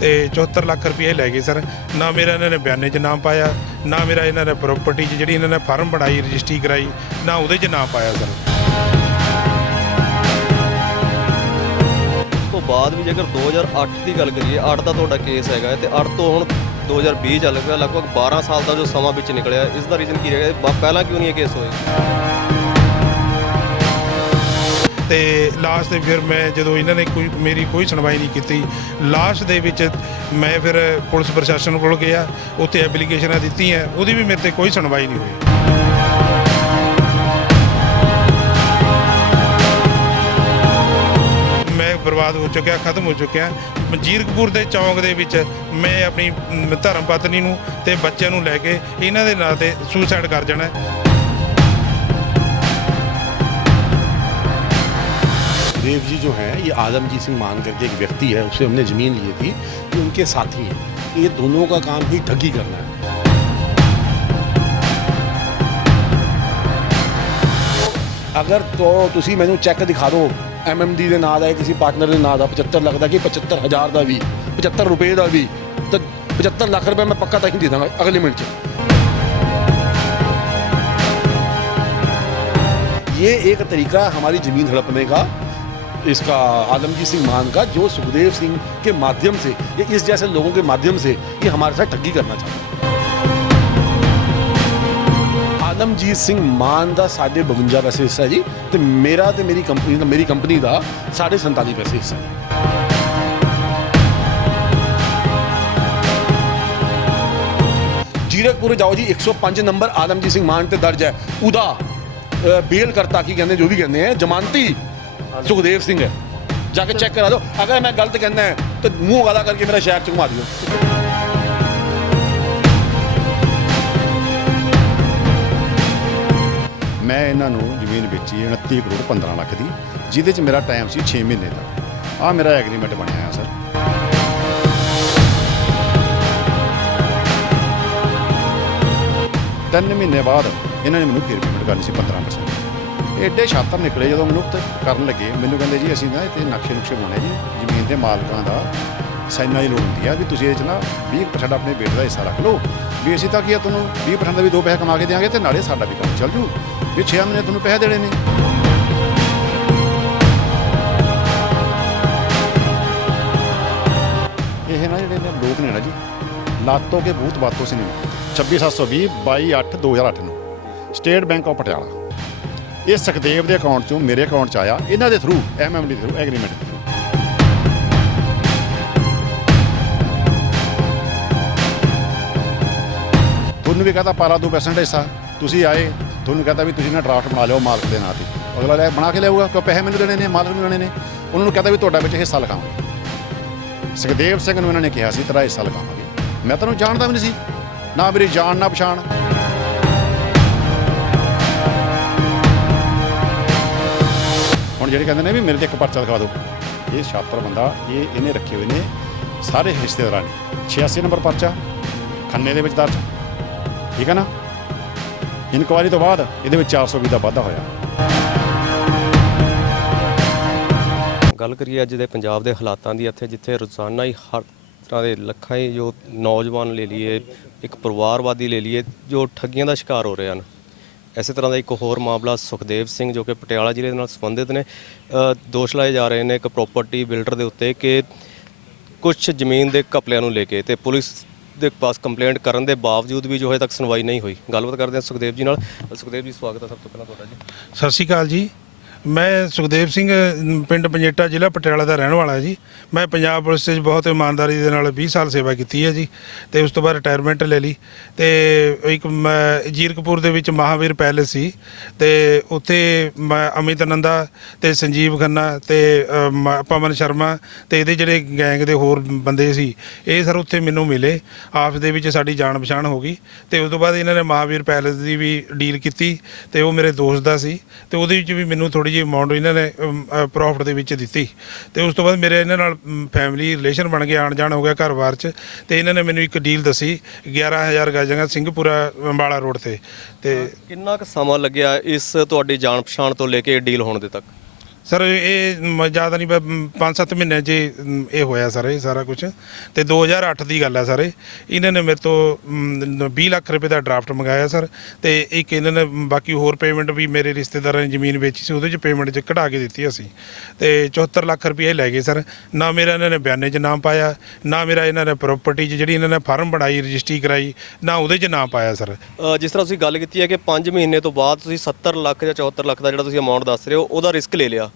ਤੇ 74 ਲੱਖ ਰੁਪਏ ਲੈ ਗਏ ਸਰ। ਨਾ ਮੇਰਾ ਇਹਨਾਂ ਨੇ ਬਿਆਨੇ 'ਚ ਨਾਮ ਪਾਇਆ, ਨਾ ਮੇਰਾ ਇਹਨਾਂ ਨੇ ਪ੍ਰੋਪਰਟੀ 'ਚ ਜਿਹੜੀ ਇਹਨਾਂ ਨੇ ਫਾਰਮ ਬਣਾਈ ਰਜਿਸਟਰੀ ਕਰਾਈ, ਨਾ ਉਹਦੇ 'ਚ ਨਾਮ ਪਾਇਆ ਸਰ। ਉਸ ਤੋਂ ਬਾਅਦ ਵੀ ਜੇਕਰ 2008 ਦੀ ਗੱਲ ਕਰੀਏ, 8 ਦਾ ਤੁਹਾਡਾ ਕੇਸ ਹੈਗਾ ਤੇ 8 ਤੋਂ ਹੁਣ 2020 ਚੱਲ ਪਿਆ, ਲਗਭਗ 12 ਸਾਲ ਦਾ ਜੋ ਸਮਾਂ ਵਿੱਚ ਨਿਕਲਿਆ, ਇਸ ਦਾ ਰੀਜ਼ਨ ਕੀ ਰਹੇਗਾ? ਪਹਿਲਾਂ ਕਿਉਂ ਨਹੀਂ ਇਹ ਕੇਸ ਹੋਏ? ਤੇ ਲਾਸਟ ਤੇ ਫਿਰ ਮੈਂ ਜਦੋਂ ਇਹਨਾਂ ਨੇ ਮੇਰੀ ਕੋਈ ਸੁਣਵਾਈ ਨਹੀਂ ਕੀਤੀ, ਲਾਸਟ ਦੇ ਵਿੱਚ ਮੈਂ ਫਿਰ ਪੁਲਿਸ ਪ੍ਰਸ਼ਾਸਨ ਕੋਲ ਗਿਆ, ਉੱਥੇ ਐਪਲੀਕੇਸ਼ਨਾਂ ਦਿੱਤੀਆਂ, ਉਹਦੀ ਵੀ ਮੇਰੇ ਤੇ ਕੋਈ ਸੁਣਵਾਈ ਨਹੀਂ ਹੋਈ। ਮੈਂ ਬਰਬਾਦ ਹੋ ਚੁੱਕਿਆ, ਖਤਮ ਹੋ ਚੁੱਕਿਆ। ਜੀਰਕਪੁਰ ਦੇ ਚੌਂਕ ਦੇ ਵਿੱਚ ਮੈਂ ਆਪਣੀ ਧਰਮ ਪਤਨੀ ਨੂੰ ਤੇ ਬੱਚਿਆਂ ਨੂੰ ਲੈ ਕੇ ਇਹਨਾਂ ਦੇ ਨਾਂ ਤੇ ਸੁਸਾਈਡ ਕਰ ਜਾਣਾ। देव जी जो हैं, ये आलमजीत सिंह मान करके एक व्यक्ति है, उससे हमने ज़मीन ली थी, ये उनके साथी हैं। ये दोनों का काम ही ठगी करना है। अगर तो तुसी मैनू चैक दिखा दो MMD ਦੇ ਨਾਂ ਦਾ, ਕਿਸੇ ਪਾਰਟਨਰ ਦੇ ਨਾਂ ਦਾ 75 ਲੱਖ ਦਾ, ਕਿ 75,000 ਦਾ ਵੀ, 75 ਰੁਪਏ ਦਾ ਵੀ, ਤਾਂ 75 ਲੱਖ ਰੁਪਏ ਮੈਂ ਪੱਕਾ ਤਾਂ ਹੀ ਦੇ ਦਾਂਗਾ ਅਗਲੇ ਮਿੰਟ 'ਚ। ये एक तरीका है हमारी ज़मीन हड़पने का, इसका आलमजीत सिंह मान का, जो सुखदेव सिंह के माध्यम से, ये इस जैसे लोगों के माध्यम से ये हमारे साथ ठगी करना चाहता है। आलमजीत सिंह मान का 52.5 पैसे हिस्सा है जी, तो मेरा तो मेरी कंपनी का 47.5 पैसे हिस्सा है। जीरकपुर जाओ जी, 105 नंबर आलमजीत सिंह मान ते दर्ज है, उदा बेल करता की कहते जो भी कहते हैं, जमानती सुखदेव सिंह है, जाके चेक करा दो। अगर मैं गलत कहना है तो मुंह गाला करके मेरा शहर च घुमा दियो। मैं इन्हों जमीन बेची 29 करोड़ 15 ਲੱਖ ਦੀ, ਜਿਹਦੇ 'ਚ ਮੇਰਾ ਟਾਈਮ ਸੀ 6 ਮਹੀਨੇ ਦਾ। ਆਹ ਮੇਰਾ ਐਗਰੀਮੈਂਟ ਬਣਿਆ ਹੈ ਸਰ। ਤਿੰਨ ਮਹੀਨੇ ਬਾਅਦ ਇਹਨਾਂ ਨੇ ਮੈਨੂੰ ਫਿਰ ਪੇਮੈਂਟ ਕਰਨੀ ਸੀ 15%। ਐਡੇ ਛਾਤਰ ਨਿਕਲੇ ਜਦੋਂ ਮੈਨੂੰ ਕਰਨ ਲੱਗੇ, ਮੈਨੂੰ ਕਹਿੰਦੇ ਜੀ ਅਸੀਂ ਨਾ ਇੱਥੇ ਨਕਸ਼ੇ ਬਣਾਉਣੇ ਜੀ, ਜ਼ਮੀਨ ਦੇ ਮਾਲਕਾਂ ਦਾ ਸਾਈਨਾਂ ਦੀ ਲੋੜ ਹੁੰਦੀ ਆ, ਵੀ ਤੁਸੀਂ ਇਹਦੇ 'ਚ ਨਾ 20% ਆਪਣੇ ਬੇਟੇ ਦਾ ਹਿੱਸਾ ਰੱਖ ਲਓ, ਵੀ ਅਸੀਂ ਤਾਂ ਕੀ ਆ ਤੁਹਾਨੂੰ 20% ਦਾ ਵੀ 2 ਪੈਸੇ ਕਮਾ ਕੇ ਦਿਆਂਗੇ, ਤੇ ਨਾਲੇ ਸਾਡਾ ਵੀ ਕੰਮ ਚੱਲ ਜੂ, ਵੀ 6 ਮਹੀਨੇ ਤੁਹਾਨੂੰ ਪੈਸੇ ਦੇਣੇ ਨੇ। ਇਹ ਨਾ ਜਿਹੜੇ ਲੋਕ ਨੇ ਨਾ ਜੀ, ਲਾਤੋਂ ਕੇ ਭੂਤ ਬਾਤੋਂ ਸੇ ਨਹੀਂ। 26720 22/8/2008 ਨੂੰ ਸਟੇਟ ਬੈਂਕ ਆਫ ਪਟਿਆਲਾ, ਇਹ ਸੁਖਦੇਵ ਦੇ ਅਕਾਊਂਟ 'ਚੋਂ ਮੇਰੇ ਅਕਾਊਂਟ 'ਚ ਆਇਆ, ਇਹਨਾਂ ਦੇ ਥਰੂ MMD ਦੇ ਥਰੂ ਐਗਰੀਮੈਂਟ ਦੇ ਥਰੂ। ਤੁਹਾਨੂੰ ਵੀ ਕਹਤਾ ਪਾਰਾ 2% ਹਿੱਸਾ, ਤੁਸੀਂ ਆਏ, ਤੁਹਾਨੂੰ ਕਹਤਾ ਵੀ ਤੁਸੀਂ ਨਾ ਡਰਾਫਟ ਬਣਾ ਲਿਓ ਮਾਲਕ ਦੇ ਨਾਂ 'ਤੇ, ਅਗਲਾ ਲੈ ਬਣਾ ਕੇ ਲਿਆਊਗਾ, ਕਿਉਂ ਪੈਸੇ ਮੈਨੂੰ ਦੇਣੇ ਨੇ, ਮਾਲਕ ਨੂੰ ਦੇਣੇ ਨੇ। ਉਹਨਾਂ ਨੂੰ ਕਹਤਾ ਵੀ ਤੁਹਾਡਾ ਵਿੱਚ ਹਿੱਸਾ ਲਿਖਾਵਾਂਗੇ। ਸੁਖਦੇਵ ਸਿੰਘ ਨੂੰ ਇਹਨਾਂ ਨੇ ਕਿਹਾ ਸੀ ਤੇਰਾ ਹਿੱਸਾ ਲਿਖਾਵਾਂਗੇ। ਮੈਂ ਤੁਹਾਨੂੰ ਜਾਣਦਾ ਵੀ ਨਹੀਂ ਸੀ, ਨਾ ਮੇਰੀ ਜਾਣ ਨਾ ਪਛਾਣ। ਹੁਣ ਜਿਹੜੇ ਕਹਿੰਦੇ ਨੇ ਵੀ ਮੇਰੇ ਤੇ ਇੱਕ ਪਰਚਾ ਦਿਖਾ ਦਿਓ, ਇਹ ਛਾਤਰ ਬੰਦਾ, ਇਹਨੇ ਰੱਖੇ ਹੋਏ ਨੇ ਸਾਰੇ ਰਿਸ਼ਤੇਦਾਰਾਂ ਨੇ 86 ਨੰਬਰ ਪਰਚਾ ਖੰਨੇ ਦੇ ਵਿੱਚ ਦਰਜ, ਠੀਕ ਹੈ ਨਾ। ਇਨਕੁਆਇਰੀ ਤੋਂ ਬਾਅਦ ਇਹਦੇ ਵਿੱਚ 420 ਦਾ ਵਾਧਾ ਹੋਇਆ। ਗੱਲ ਕਰੀਏ ਅੱਜ ਦੇ ਪੰਜਾਬ ਦੇ ਹਾਲਾਤਾਂ ਦੀ, ਇੱਥੇ ਜਿੱਥੇ ਰੋਜ਼ਾਨਾ ਹੀ ਹਰ ਤਰ੍ਹਾਂ ਦੇ ਲੱਖਾਂ ਹੀ ਜੋ ਨੌਜਵਾਨ ਲੈ ਲਈਏ, ਇੱਕ ਪਰਿਵਾਰਵਾਦੀ ਲੈ ਲਈਏ, ਜੋ ਠੱਗੀਆਂ ਦਾ ਸ਼ਿਕਾਰ ਹੋ ਰਹੇ ਹਨ। ਇਸੇ ਤਰ੍ਹਾਂ ਦਾ ਇੱਕ ਹੋਰ ਮਾਮਲਾ ਸੁਖਦੇਵ ਸਿੰਘ, ਜੋ ਕਿ ਪਟਿਆਲਾ ਜ਼ਿਲ੍ਹੇ ਦੇ ਨਾਲ ਸੰਬੰਧਿਤ ਨੇ, ਦੋਸ਼ ਲਾਏ ਜਾ ਰਹੇ ਨੇ ਇੱਕ ਪ੍ਰੋਪਰਟੀ ਬਿਲਡਰ ਦੇ ਉੱਤੇ ਕਿ ਕੁਝ ਜ਼ਮੀਨ ਦੇ ਘਪਲਿਆਂ ਨੂੰ ਲੈ ਕੇ, ਤੇ ਪੁਲਿਸ ਦੇ ਪਾਸ ਕੰਪਲੇਂਟ ਕਰਨ ਦੇ ਬਾਵਜੂਦ ਵੀ ਜੋ ਹਜੇ ਤੱਕ ਸੁਣਵਾਈ ਨਹੀਂ ਹੋਈ। ਗੱਲਬਾਤ ਕਰਦੇ ਹਾਂ ਸੁਖਦੇਵ ਜੀ ਨਾਲ। ਸੁਖਦੇਵ ਜੀ, ਸਵਾਗਤ ਹੈ ਸਭ ਤੋਂ ਪਹਿਲਾਂ ਤੁਹਾਡਾ ਜੀ। ਸਤਿ ਸ਼੍ਰੀ ਅਕਾਲ ਜੀ। ਮੈਂ ਸੁਖਦੇਵ ਸਿੰਘ, ਪਿੰਡ ਪੰਜੇਟਾ, ਜ਼ਿਲ੍ਹਾ ਪਟਿਆਲਾ ਦਾ ਰਹਿਣ ਵਾਲਾ ਜੀ। ਮੈਂ ਪੰਜਾਬ ਪੁਲਿਸ 'ਚ ਬਹੁਤ ਇਮਾਨਦਾਰੀ ਦੇ ਨਾਲ 20 ਸਾਲ ਸੇਵਾ ਕੀਤੀ ਹੈ ਜੀ, ਅਤੇ ਉਸ ਤੋਂ ਬਾਅਦ ਰਿਟਾਇਰਮੈਂਟ ਲੈ ਲਈ। ਅਤੇ ਇੱਕ ਮੈਂ ਜੀਰਕਪੁਰ ਦੇ ਵਿੱਚ ਮਹਾਵੀਰ ਪੈਲੇਸ ਸੀ, ਅਤੇ ਉੱਥੇ ਮੈਂ ਅਮਿਤ ਨੰਦਾ ਅਤੇ ਸੰਜੀਵ ਖੰਨਾ ਅਤੇ ਪਵਨ ਸ਼ਰਮਾ ਅਤੇ ਇਹਦੇ ਜਿਹੜੇ ਗੈਂਗ ਦੇ ਹੋਰ ਬੰਦੇ ਸੀ, ਇਹ ਸਰ ਉੱਥੇ ਮੈਨੂੰ ਮਿਲੇ, ਆਪਸ ਦੇ ਵਿੱਚ ਸਾਡੀ ਜਾਣ ਪਛਾਣ ਹੋ ਗਈ। ਅਤੇ ਉਸ ਤੋਂ ਬਾਅਦ ਇਹਨਾਂ ਨੇ ਮਹਾਵੀਰ ਪੈਲੇਸ ਦੀ ਵੀ ਡੀਲ ਕੀਤੀ, ਅਤੇ ਉਹ ਮੇਰੇ ਦੋਸਤ ਦਾ ਸੀ, ਅਤੇ ਉਹਦੇ ਵਿੱਚ ਵੀ ਮੈਨੂੰ ਥੋੜ੍ਹੀ ਜਿਹੀ ਅਮਾਊਂਟ ਇਹਨਾਂ ਨੇ ਪ੍ਰੋਫਿਟ ਦੇ ਵਿੱਚ ਦਿੱਤੀ। ਅਤੇ ਉਸ ਤੋਂ ਬਾਅਦ ਮੇਰੇ ਇਹਨਾਂ ਨਾਲ ਫੈਮਿਲੀ ਰਿਲੇਸ਼ਨ ਬਣ ਕੇ ਆਉਣ ਜਾਣ ਹੋ ਗਿਆ ਘਰ-ਬਾਰ 'ਚ। ਅਤੇ ਇਹਨਾਂ ਨੇ ਮੈਨੂੰ ਇੱਕ ਡੀਲ ਦੱਸੀ 11,000 ਗਜ ਜਗ੍ਹਾ ਸਿੰਘਪੁਰਾ ਅੰਬਾਲਾ ਰੋਡ 'ਤੇ। ਅਤੇ ਕਿੰਨਾ ਕੁ ਸਮਾਂ ਲੱਗਿਆ ਇਸ ਤੁਹਾਡੀ ਜਾਣ ਪਛਾਣ ਤੋਂ ਲੈ ਕੇ ਡੀਲ ਹੋਣ ਦੇ ਤੱਕ? ਸਰ ਇਹ ਜ਼ਿਆਦਾ ਨਹੀਂ 5-7 ਮਹੀਨੇ 'ਚ ਇਹ ਹੋਇਆ ਸਰ ਇਹ ਸਾਰਾ ਕੁਝ। ਤੇ 2008 ਦੀ ਗੱਲ ਹੈ ਸਰ ਇਹਨਾਂ ਨੇ ਮੇਰੇ ਤੋਂ 20 ਲੱਖ ਰੁਪਏ ਦਾ ਡਰਾਫਟ ਮੰਗਾਇਆ ਸਰ। ਤੇ ਇੱਕ ਇਹਨਾਂ ਨੇ ਬਾਕੀ ਹੋਰ ਪੇਮੈਂਟ ਵੀ ਮੇਰੇ ਰਿਸ਼ਤੇਦਾਰਾਂ ਨੇ ਜ਼ਮੀਨ ਵੇਚੀ ਸੀ, ਉਹਦੇ 'ਚ ਪੇਮੈਂਟ 'ਚ ਕਢਾ ਕੇ ਦਿੱਤੀ ਅਸੀਂ। ਤੇ 74 ਲੱਖ ਰੁਪਏ ਲੈ ਗਏ ਸਰ। ਨਾ ਮੇਰਾ ਇਹਨਾਂ ਨੇ ਬਿਆਨੇ 'ਚ ਨਾਮ ਪਾਇਆ, ਨਾ ਮੇਰਾ ਇਹਨਾਂ ਨੇ ਪ੍ਰਾਪਰਟੀ 'ਚ ਜਿਹੜੀ ਇਹਨਾਂ ਨੇ ਫਾਰਮ ਬਣਾਈ ਰਜਿਸਟਰੀ ਕਰਾਈ, ਨਾ ਉਹਦੇ 'ਚ ਨਾਮ ਪਾਇਆ ਸਰ। ਜਿਸ ਤਰ੍ਹਾਂ ਤੁਸੀਂ ਗੱਲ ਕੀਤੀ ਹੈ ਕਿ 5 ਮਹੀਨੇ ਤੋਂ ਬਾਅਦ ਤੁਸੀਂ 70 ਲੱਖ ਜਾਂ 74 ਲੱਖ ਦਾ ਜਿਹੜਾ ਤੁਸੀਂ ਅਮਾਉਂਟ ਦੱਸ ਰਹੇ ਹੋ ਉਹਦਾ ਰਿਸਕ ਲੈ ਲਿਆ,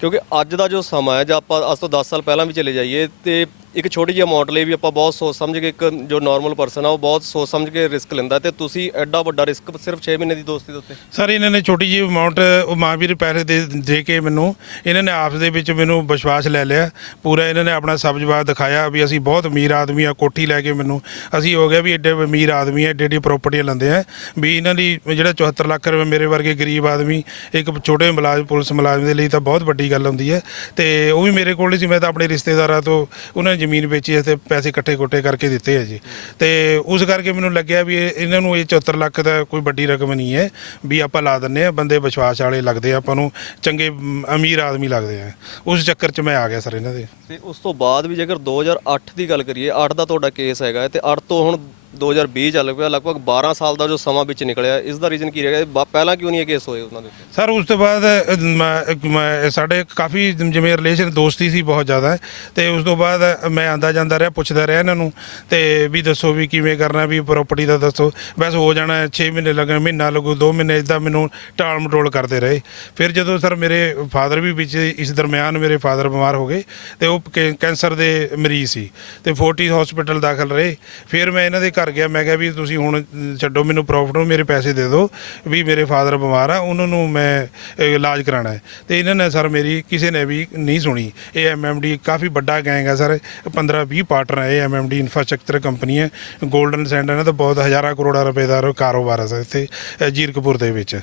ਕਿਉਂਕਿ ਅੱਜ ਦਾ ਜੋ ਸਮਾਂ ਹੈ, ਜਾਂ ਆਪਾਂ ਅੱਜ ਤੋਂ 10 ਸਾਲ ਪਹਿਲਾਂ ਵੀ ਚਲੇ ਜਾਈਏ ਤੇ ਇੱਕ ਛੋਟੀ ਜਿਹੀ ਅਮਾਉਂਟ ਲਈ ਵੀ ਆਪਾਂ ਬਹੁਤ ਸੋਚ ਸਮਝ ਕੇ, ਇੱਕ ਜੋ ਨਾਰਮਲ ਪਰਸਨ ਆ ਉਹ ਬਹੁਤ ਸੋਚ ਸਮਝ ਕੇ ਰਿਸਕ ਲੈਂਦਾ, ਤੇ ਤੁਸੀਂ ਐਡਾ ਵੱਡਾ ਰਿਸਕ ਸਿਰਫ 6 ਮਹੀਨੇ ਦੀ ਦੋਸਤੀ ਦੇ ਉੱਤੇ। ਸਰ ਇਹਨਾਂ ਨੇ ਛੋਟੀ ਜਿਹੀ ਅਮਾਉਂਟ ਉਹ ਮਹਾਂਵੀਰ ਪੈਸੇ ਦੇ ਕੇ ਮੈਨੂੰ ਇਹਨਾਂ ਨੇ ਆਪਸ ਦੇ ਵਿੱਚ ਮੈਨੂੰ ਵਿਸ਼ਵਾਸ ਲੈ ਲਿਆ ਪੂਰਾ। ਇਹਨਾਂ ਨੇ ਆਪਣਾ ਸਭ ਜਵਾਬ ਦਿਖਾਇਆ ਵੀ ਅਸੀਂ ਬਹੁਤ ਅਮੀਰ ਆਦਮੀ ਆ, ਕੋਠੀ ਲੈ ਕੇ ਮੈਨੂੰ ਅਸੀਂ ਹੋ ਗਿਆ ਵੀ ਐਡੇ ਅਮੀਰ ਆਦਮੀ ਆ, ਐਡੀ ਪ੍ਰਾਪਰਟੀਆਂ ਲੈਂਦੇ ਆ ਵੀ ਇਹਨਾਂ ਦੀ ਜਿਹੜਾ 74 ਲੱਖ ਰੁਪਏ ਮੇਰੇ ਵਰਗੇ ਗਰੀਬ ਆਦਮੀ ਇੱਕ ਛੋਟੇ ਮੁਲਾਜ਼ਮ ਪੁਲਿਸ ਮੁਲਾਜ਼ਮ ਦੇ ਲਈ ਤਾਂ ਬਹੁਤ ਵੱਡੀ ਗੱਲ ਹੁੰਦੀ ਹੈ। ਤੇ ਉਹ ਵੀ ਮੇਰੇ ਕੋਲ ਨਹੀਂ ਸੀ, ਮੈਂ ਤਾਂ ਆਪਣੇ ਰਿਸ਼ਤੇਦਾਰਾਂ ਤੋਂ ਉਹਨਾਂ ਨੇ ਜ਼ਮੀਨ ਵੇਚੀ ਤੇ ਪੈਸੇ ਇਕੱਠੇ ਕਰਕੇ ਦਿੱਤੇ ਆ ਜੀ। ਤੇ ਉਸ ਕਰਕੇ ਮੈਨੂੰ ਲੱਗਿਆ ਵੀ ਇਹਨਾਂ ਨੂੰ ਇਹ 74 ਲੱਖ ਦਾ ਕੋਈ ਵੱਡੀ ਰਕਮ ਨਹੀਂ ਹੈ ਵੀ ਆਪਾਂ ਲਾ ਦਿੰਦੇ ਆ। ਬੰਦੇ ਵਿਸ਼ਵਾਸ ਵਾਲੇ ਲੱਗਦੇ ਆ ਆਪਾਂ ਨੂੰ, ਚੰਗੇ ਅਮੀਰ ਆਦਮੀ ਲੱਗਦੇ ਆ। ਉਸ ਚੱਕਰ 'ਚ ਮੈਂ ਆ ਗਿਆ ਸਰ ਇਹਨਾਂ ਦੇ। ਤੇ ਉਸ ਤੋਂ ਬਾਅਦ ਵੀ ਜੇਕਰ 2008 ਦੀ ਗੱਲ ਕਰੀਏ, 8 ਦਾ ਤੁਹਾਡਾ ਕੇਸ ਹੈਗਾ ਤੇ 8 ਤੋਂ ਹੁਣ 2020 ਚੱਲ ਪਿਆ, ਲਗਭਗ 12 ਸਾਲ ਦਾ ਜੋ ਸਮਾਂ ਵਿੱਚ ਨਿਕਲਿਆ, ਇਸ ਦਾ ਰੀਜ਼ਨ ਕੀ ਰਹੇਗਾ? ਪਹਿਲਾਂ ਕਿਉਂ ਨਹੀਂ ਇਹ ਕੇਸ ਹੋਏ ਉਹਨਾਂ ਦੇ ਉੱਤੇ? ਸਰ ਉਸ ਤੋਂ ਬਾਅਦ ਸਾਡੇ ਕਾਫੀ ਜਿਵੇਂ ਰਿਲੇਸ਼ਨ ਦੋਸਤੀ ਸੀ ਬਹੁਤ ਜ਼ਿਆਦਾ। ਤੇ ਉਸ ਤੋਂ ਬਾਅਦ ਮੈਂ ਆਂਦਾ ਜਾਂਦਾ ਰਿਹਾ, ਪੁੱਛਦਾ ਰਿਹਾ ਇਹਨਾਂ ਨੂੰ ਤੇ ਵੀ ਦੱਸੋ ਵੀ ਕਿਵੇਂ ਕਰਨਾ, ਵੀ ਪ੍ਰਾਪਰਟੀ ਦਾ ਦੱਸੋ, ਬਸ ਹੋ ਜਾਣਾ 6 ਮਹੀਨੇ ਲੱਗਣ, ਮਹੀਨਾ ਲੱਗੂ, 2 ਮਹੀਨੇ, ਇਦਾਂ ਮੈਨੂੰ ਟਾਲ ਮਟੋਲ ਕਰਦੇ ਰਹੇ। ਫਿਰ ਜਦੋਂ ਸਰ ਮੇਰੇ ਫਾਦਰ ਵੀ ਵਿੱਚ ਇਸ ਦਰਮਿਆਨ ਮੇਰੇ ਫਾਦਰ ਬਿਮਾਰ ਹੋ ਗਏ ਤੇ ਉਹ ਕੈਂਸਰ ਦੇ ਮਰੀਜ਼ ਸੀ ਤੇ ਫੋਰਟਿਸ ਹਸਪੀਟਲ ਦਾਖਲ ਰਹੇ। ਫਿਰ ਮੈਂ ਇਹਨਾਂ ਦੇ ਘਰ ਗਿਆ, ਮੈਂ ਕਿਹਾ ਵੀ ਤੁਸੀਂ ਹੁਣ ਛੱਡੋ ਮੈਨੂੰ ਪ੍ਰੋਫਿਟ ਨੂੰ, ਮੇਰੇ ਪੈਸੇ ਦੇ ਦਿਓ ਵੀ ਮੇਰੇ ਫਾਦਰ ਬਿਮਾਰ ਆ, ਉਹਨਾਂ ਨੂੰ ਮੈਂ ਇਲਾਜ ਕਰਾਉਣਾ ਹੈ। ਤੇ ਇਹਨਾਂ ਨੇ ਸਰ ਮੇਰੀ ਕਿਸੇ ਨੇ ਵੀ ਨਹੀਂ ਸੁਣੀ। ਇਹ MMD ਕਾਫੀ ਵੱਡਾ ਗੈਂਗ ਹੈ ਸਰ, 15-20 ਪਾਰਟਨਰ ਹੈ। ਇਹ MMD ਇਨਫਰਾਸਟ੍ਰਕਚਰ ਕੰਪਨੀ ਹੈ, ਗੋਲਡਨ ਸੈਂਡ ਇਹਨਾਂ ਦਾ ਬਹੁਤ ਹਜ਼ਾਰਾਂ ਕਰੋੜਾਂ ਰੁਪਏ ਦਾ ਕਾਰੋਬਾਰ ਹੈ ਸਰ ਇੱਥੇ ਜੀਰਕਪੁਰ ਦੇ ਵਿੱਚ।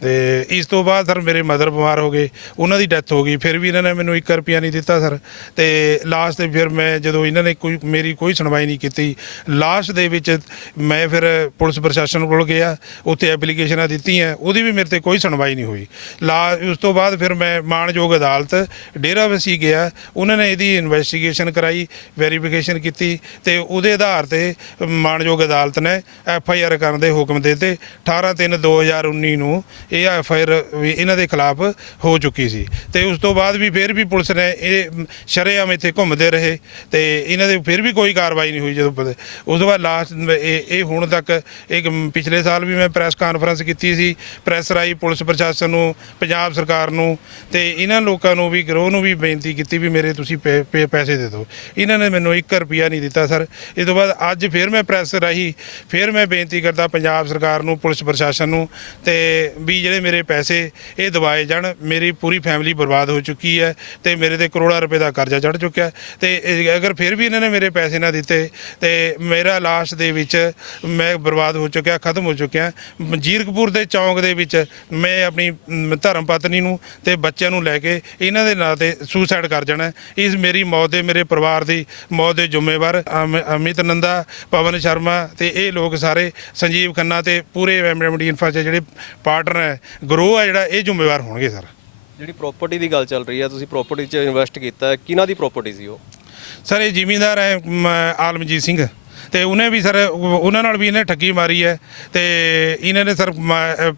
ਤੇ ਇਸ ਤੋਂ ਬਾਅਦ ਸਰ ਮੇਰੇ ਮਦਰ ਬਿਮਾਰ ਹੋ ਗਏ, ਉਹਨਾਂ ਦੀ ਡੈਥ ਹੋ ਗਈ। ਫਿਰ ਵੀ ਇਹਨਾਂ ਨੇ ਮੈਨੂੰ 1 ਰੁਪਿਆ ਨਹੀਂ ਦਿੱਤਾ ਸਰ। ਤੇ ਲਾਸਟ ਤੇ ਫਿਰ ਮੈਂ ਜਦੋਂ ਇਹਨਾਂ ਨੇ ਮੇਰੀ ਕੋਈ ਸੁਣਵਾਈ ਨਹੀਂ ਕੀਤੀ, ਲਾਸਟ ਦੇ ਵਿੱਚ ਮੈਂ ਫਿਰ ਪੁਲਿਸ ਪ੍ਰਸ਼ਾਸਨ ਕੋਲ ਗਿਆ, ਉੱਥੇ ਐਪਲੀਕੇਸ਼ਨਾਂ ਦਿੱਤੀਆਂ, ਉਹਦੀ ਵੀ ਮੇਰੇ ਤੇ ਕੋਈ ਸੁਣਵਾਈ ਨਹੀਂ ਹੋਈ। ਉਸ ਤੋਂ ਬਾਅਦ ਫਿਰ ਮੈਂ ਮਾਣਯੋਗ ਅਦਾਲਤ ਡੇਰਾਬੱਸੀ ਗਿਆ, ਉਹਨਾਂ ਨੇ ਇਹਦੀ ਇਨਵੈਸਟੀਗੇਸ਼ਨ ਕਰਾਈ, ਵੈਰੀਫਿਕੇਸ਼ਨ ਕੀਤੀ ਤੇ ਉਹਦੇ ਆਧਾਰ ਤੇ ਮਾਣਯੋਗ ਅਦਾਲਤ ਨੇ FIR ਕਰਨ ਦੇ ਹੁਕਮ ਦੇ ਦਿੱਤੇ। 18/3/2019 ਨੂੰ ਇਹ FIR ਇਹਨਾਂ ਦੇ ਖਿਲਾਫ ਹੋ ਚੁੱਕੀ ਸੀ। ਤੇ ਉਸ ਤੋਂ ਬਾਅਦ ਵੀ ਫਿਰ ਵੀ ਪੁਲਿਸ ਨੇ ਇਹ ਸ਼ਰੇਆਮ ਇੱਥੇ ਘੁੰਮਦੇ ਰਹੇ ਤੇ ਇਹਨਾਂ ਦੇ ਫਿਰ ਵੀ ਕੋਈ ਕਾਰਵਾਈ ਨਹੀਂ ਹੋਈ। ਜਦੋਂ ਉਸ ਤੋਂ ਬਾਅਦ ਲਾਸਟ ਇਹ ਹੁਣ ਤੱਕ ਇੱਕ ਪਿਛਲੇ ਸਾਲ ਵੀ ਮੈਂ ਪ੍ਰੈਸ ਕਾਨਫਰੰਸ ਕੀਤੀ ਸੀ, ਪ੍ਰੈਸ ਰਾਹੀਂ ਪੁਲਿਸ ਪ੍ਰਸ਼ਾਸਨ ਨੂੰ, ਪੰਜਾਬ ਸਰਕਾਰ ਨੂੰ ਤੇ ਇਹਨਾਂ ਲੋਕਾਂ ਨੂੰ ਵੀ, ਗਰੋਹ ਨੂੰ ਵੀ ਬੇਨਤੀ ਕੀਤੀ ਵੀ ਮੇਰੇ ਤੁਸੀਂ ਪੈਸੇ ਦੇ ਦਿਓ। ਇਹਨਾਂ ਨੇ ਮੈਨੂੰ 1 ਰੁਪਿਆ ਨਹੀਂ ਦਿੱਤਾ ਸਰ। ਇਸ ਤੋਂ ਬਾਅਦ ਅੱਜ ਫਿਰ ਮੈਂ ਪ੍ਰੈਸ ਰਾਹੀਂ ਫਿਰ ਮੈਂ ਬੇਨਤੀ ਕਰਦਾ ਪੰਜਾਬ ਸਰਕਾਰ ਨੂੰ, ਪੁਲਿਸ ਪ੍ਰਸ਼ਾਸਨ ਨੂੰ ਤੇ ਵੀ ਜਿਹੜੇ ਮੇਰੇ ਪੈਸੇ ਇਹ ਦਿਵਾਏ ਜਾਣ। ਮੇਰੀ ਪੂਰੀ ਫੈਮਿਲੀ ਬਰਬਾਦ ਹੋ ਚੁੱਕੀ ਹੈ ਤੇ ਮੇਰੇ ਤੇ ਕਰੋੜਾਂ ਰੁਪਏ ਦਾ ਕਰਜ਼ਾ ਚੜ੍ਹ ਚੁੱਕਿਆ। ਤੇ ਅਗਰ ਫਿਰ ਵੀ ਇਹਨਾਂ ਨੇ ਮੇਰੇ ਪੈਸੇ ਨਾ ਦਿੱਤੇ ਤੇ ਮੇਰਾ ਲਾਸਟ ਦੇ ਵਿੱਚ ਮੈਂ ਬਰਬਾਦ ਹੋ ਚੁੱਕਿਆ, ਖਤਮ ਹੋ ਚੁੱਕਿਆ। ਜੀਰਕਪੁਰ ਦੇ ਚੌਂਕ ਦੇ ਵਿੱਚ ਮੈਂ ਆਪਣੀ ਧਰਮ ਪਤਨੀ ਨੂੰ ਤੇ ਬੱਚਿਆਂ ਨੂੰ ਲੈ ਕੇ ਇਹਨਾਂ ਦੇ ਨਾਂ ਤੇ ਸੁਸਾਈਡ ਕਰ ਜਾਣਾ। ਇਸ ਮੇਰੀ ਮੌਤ ਦੇ, ਮੇਰੇ ਪਰਿਵਾਰ ਦੀ ਮੌਤ ਦੇ ਜ਼ਿੰਮੇਵਾਰ ਅਮਿਤ ਨੰਦਾ, ਪਵਨ ਸ਼ਰਮਾ ਤੇ ਇਹ ਲੋਕ ਸਾਰੇ, ਸੰਜੀਵ ਖੰਨਾ ਤੇ ਪੂਰੇ MMD ਇਨਫਰਾਸਟ੍ਰਕਚਰ ਜਿਹੜੇ ਪਾਰਟਨਰ ਹੈ, ਗਰੋਹ ਹੈ ਜਿਹੜਾ, ਇਹ ਜ਼ਿੰਮੇਵਾਰ ਹੋਣਗੇ ਸਰ। ਜਿਹੜੀ ਪ੍ਰਾਪਰਟੀ ਦੀ ਗੱਲ ਚੱਲ ਰਹੀ ਹੈ, ਤੁਸੀਂ ਪ੍ਰਾਪਰਟੀ 'ਚ ਇਨਵੈਸਟ ਕੀਤਾ, ਕਿਹਨਾਂ ਦੀ ਪ੍ਰਾਪਰਟੀ ਸੀ ਉਹ? ਸਰ ਇਹ ਜ਼ਿਮੀਂਦਾਰ ਹੈ ਆਲਮਜੀਤ ਸਿੰਘ ਤੇ ਉਹਨੇ ਵੀ ਸਰ ਉਹਨਾਂ ਨਾਲ ਵੀ ਇਹਨੇ ਠੱਗੀ ਮਾਰੀ ਹੈ ਤੇ ਇਹਨਾਂ ਨੇ ਸਰ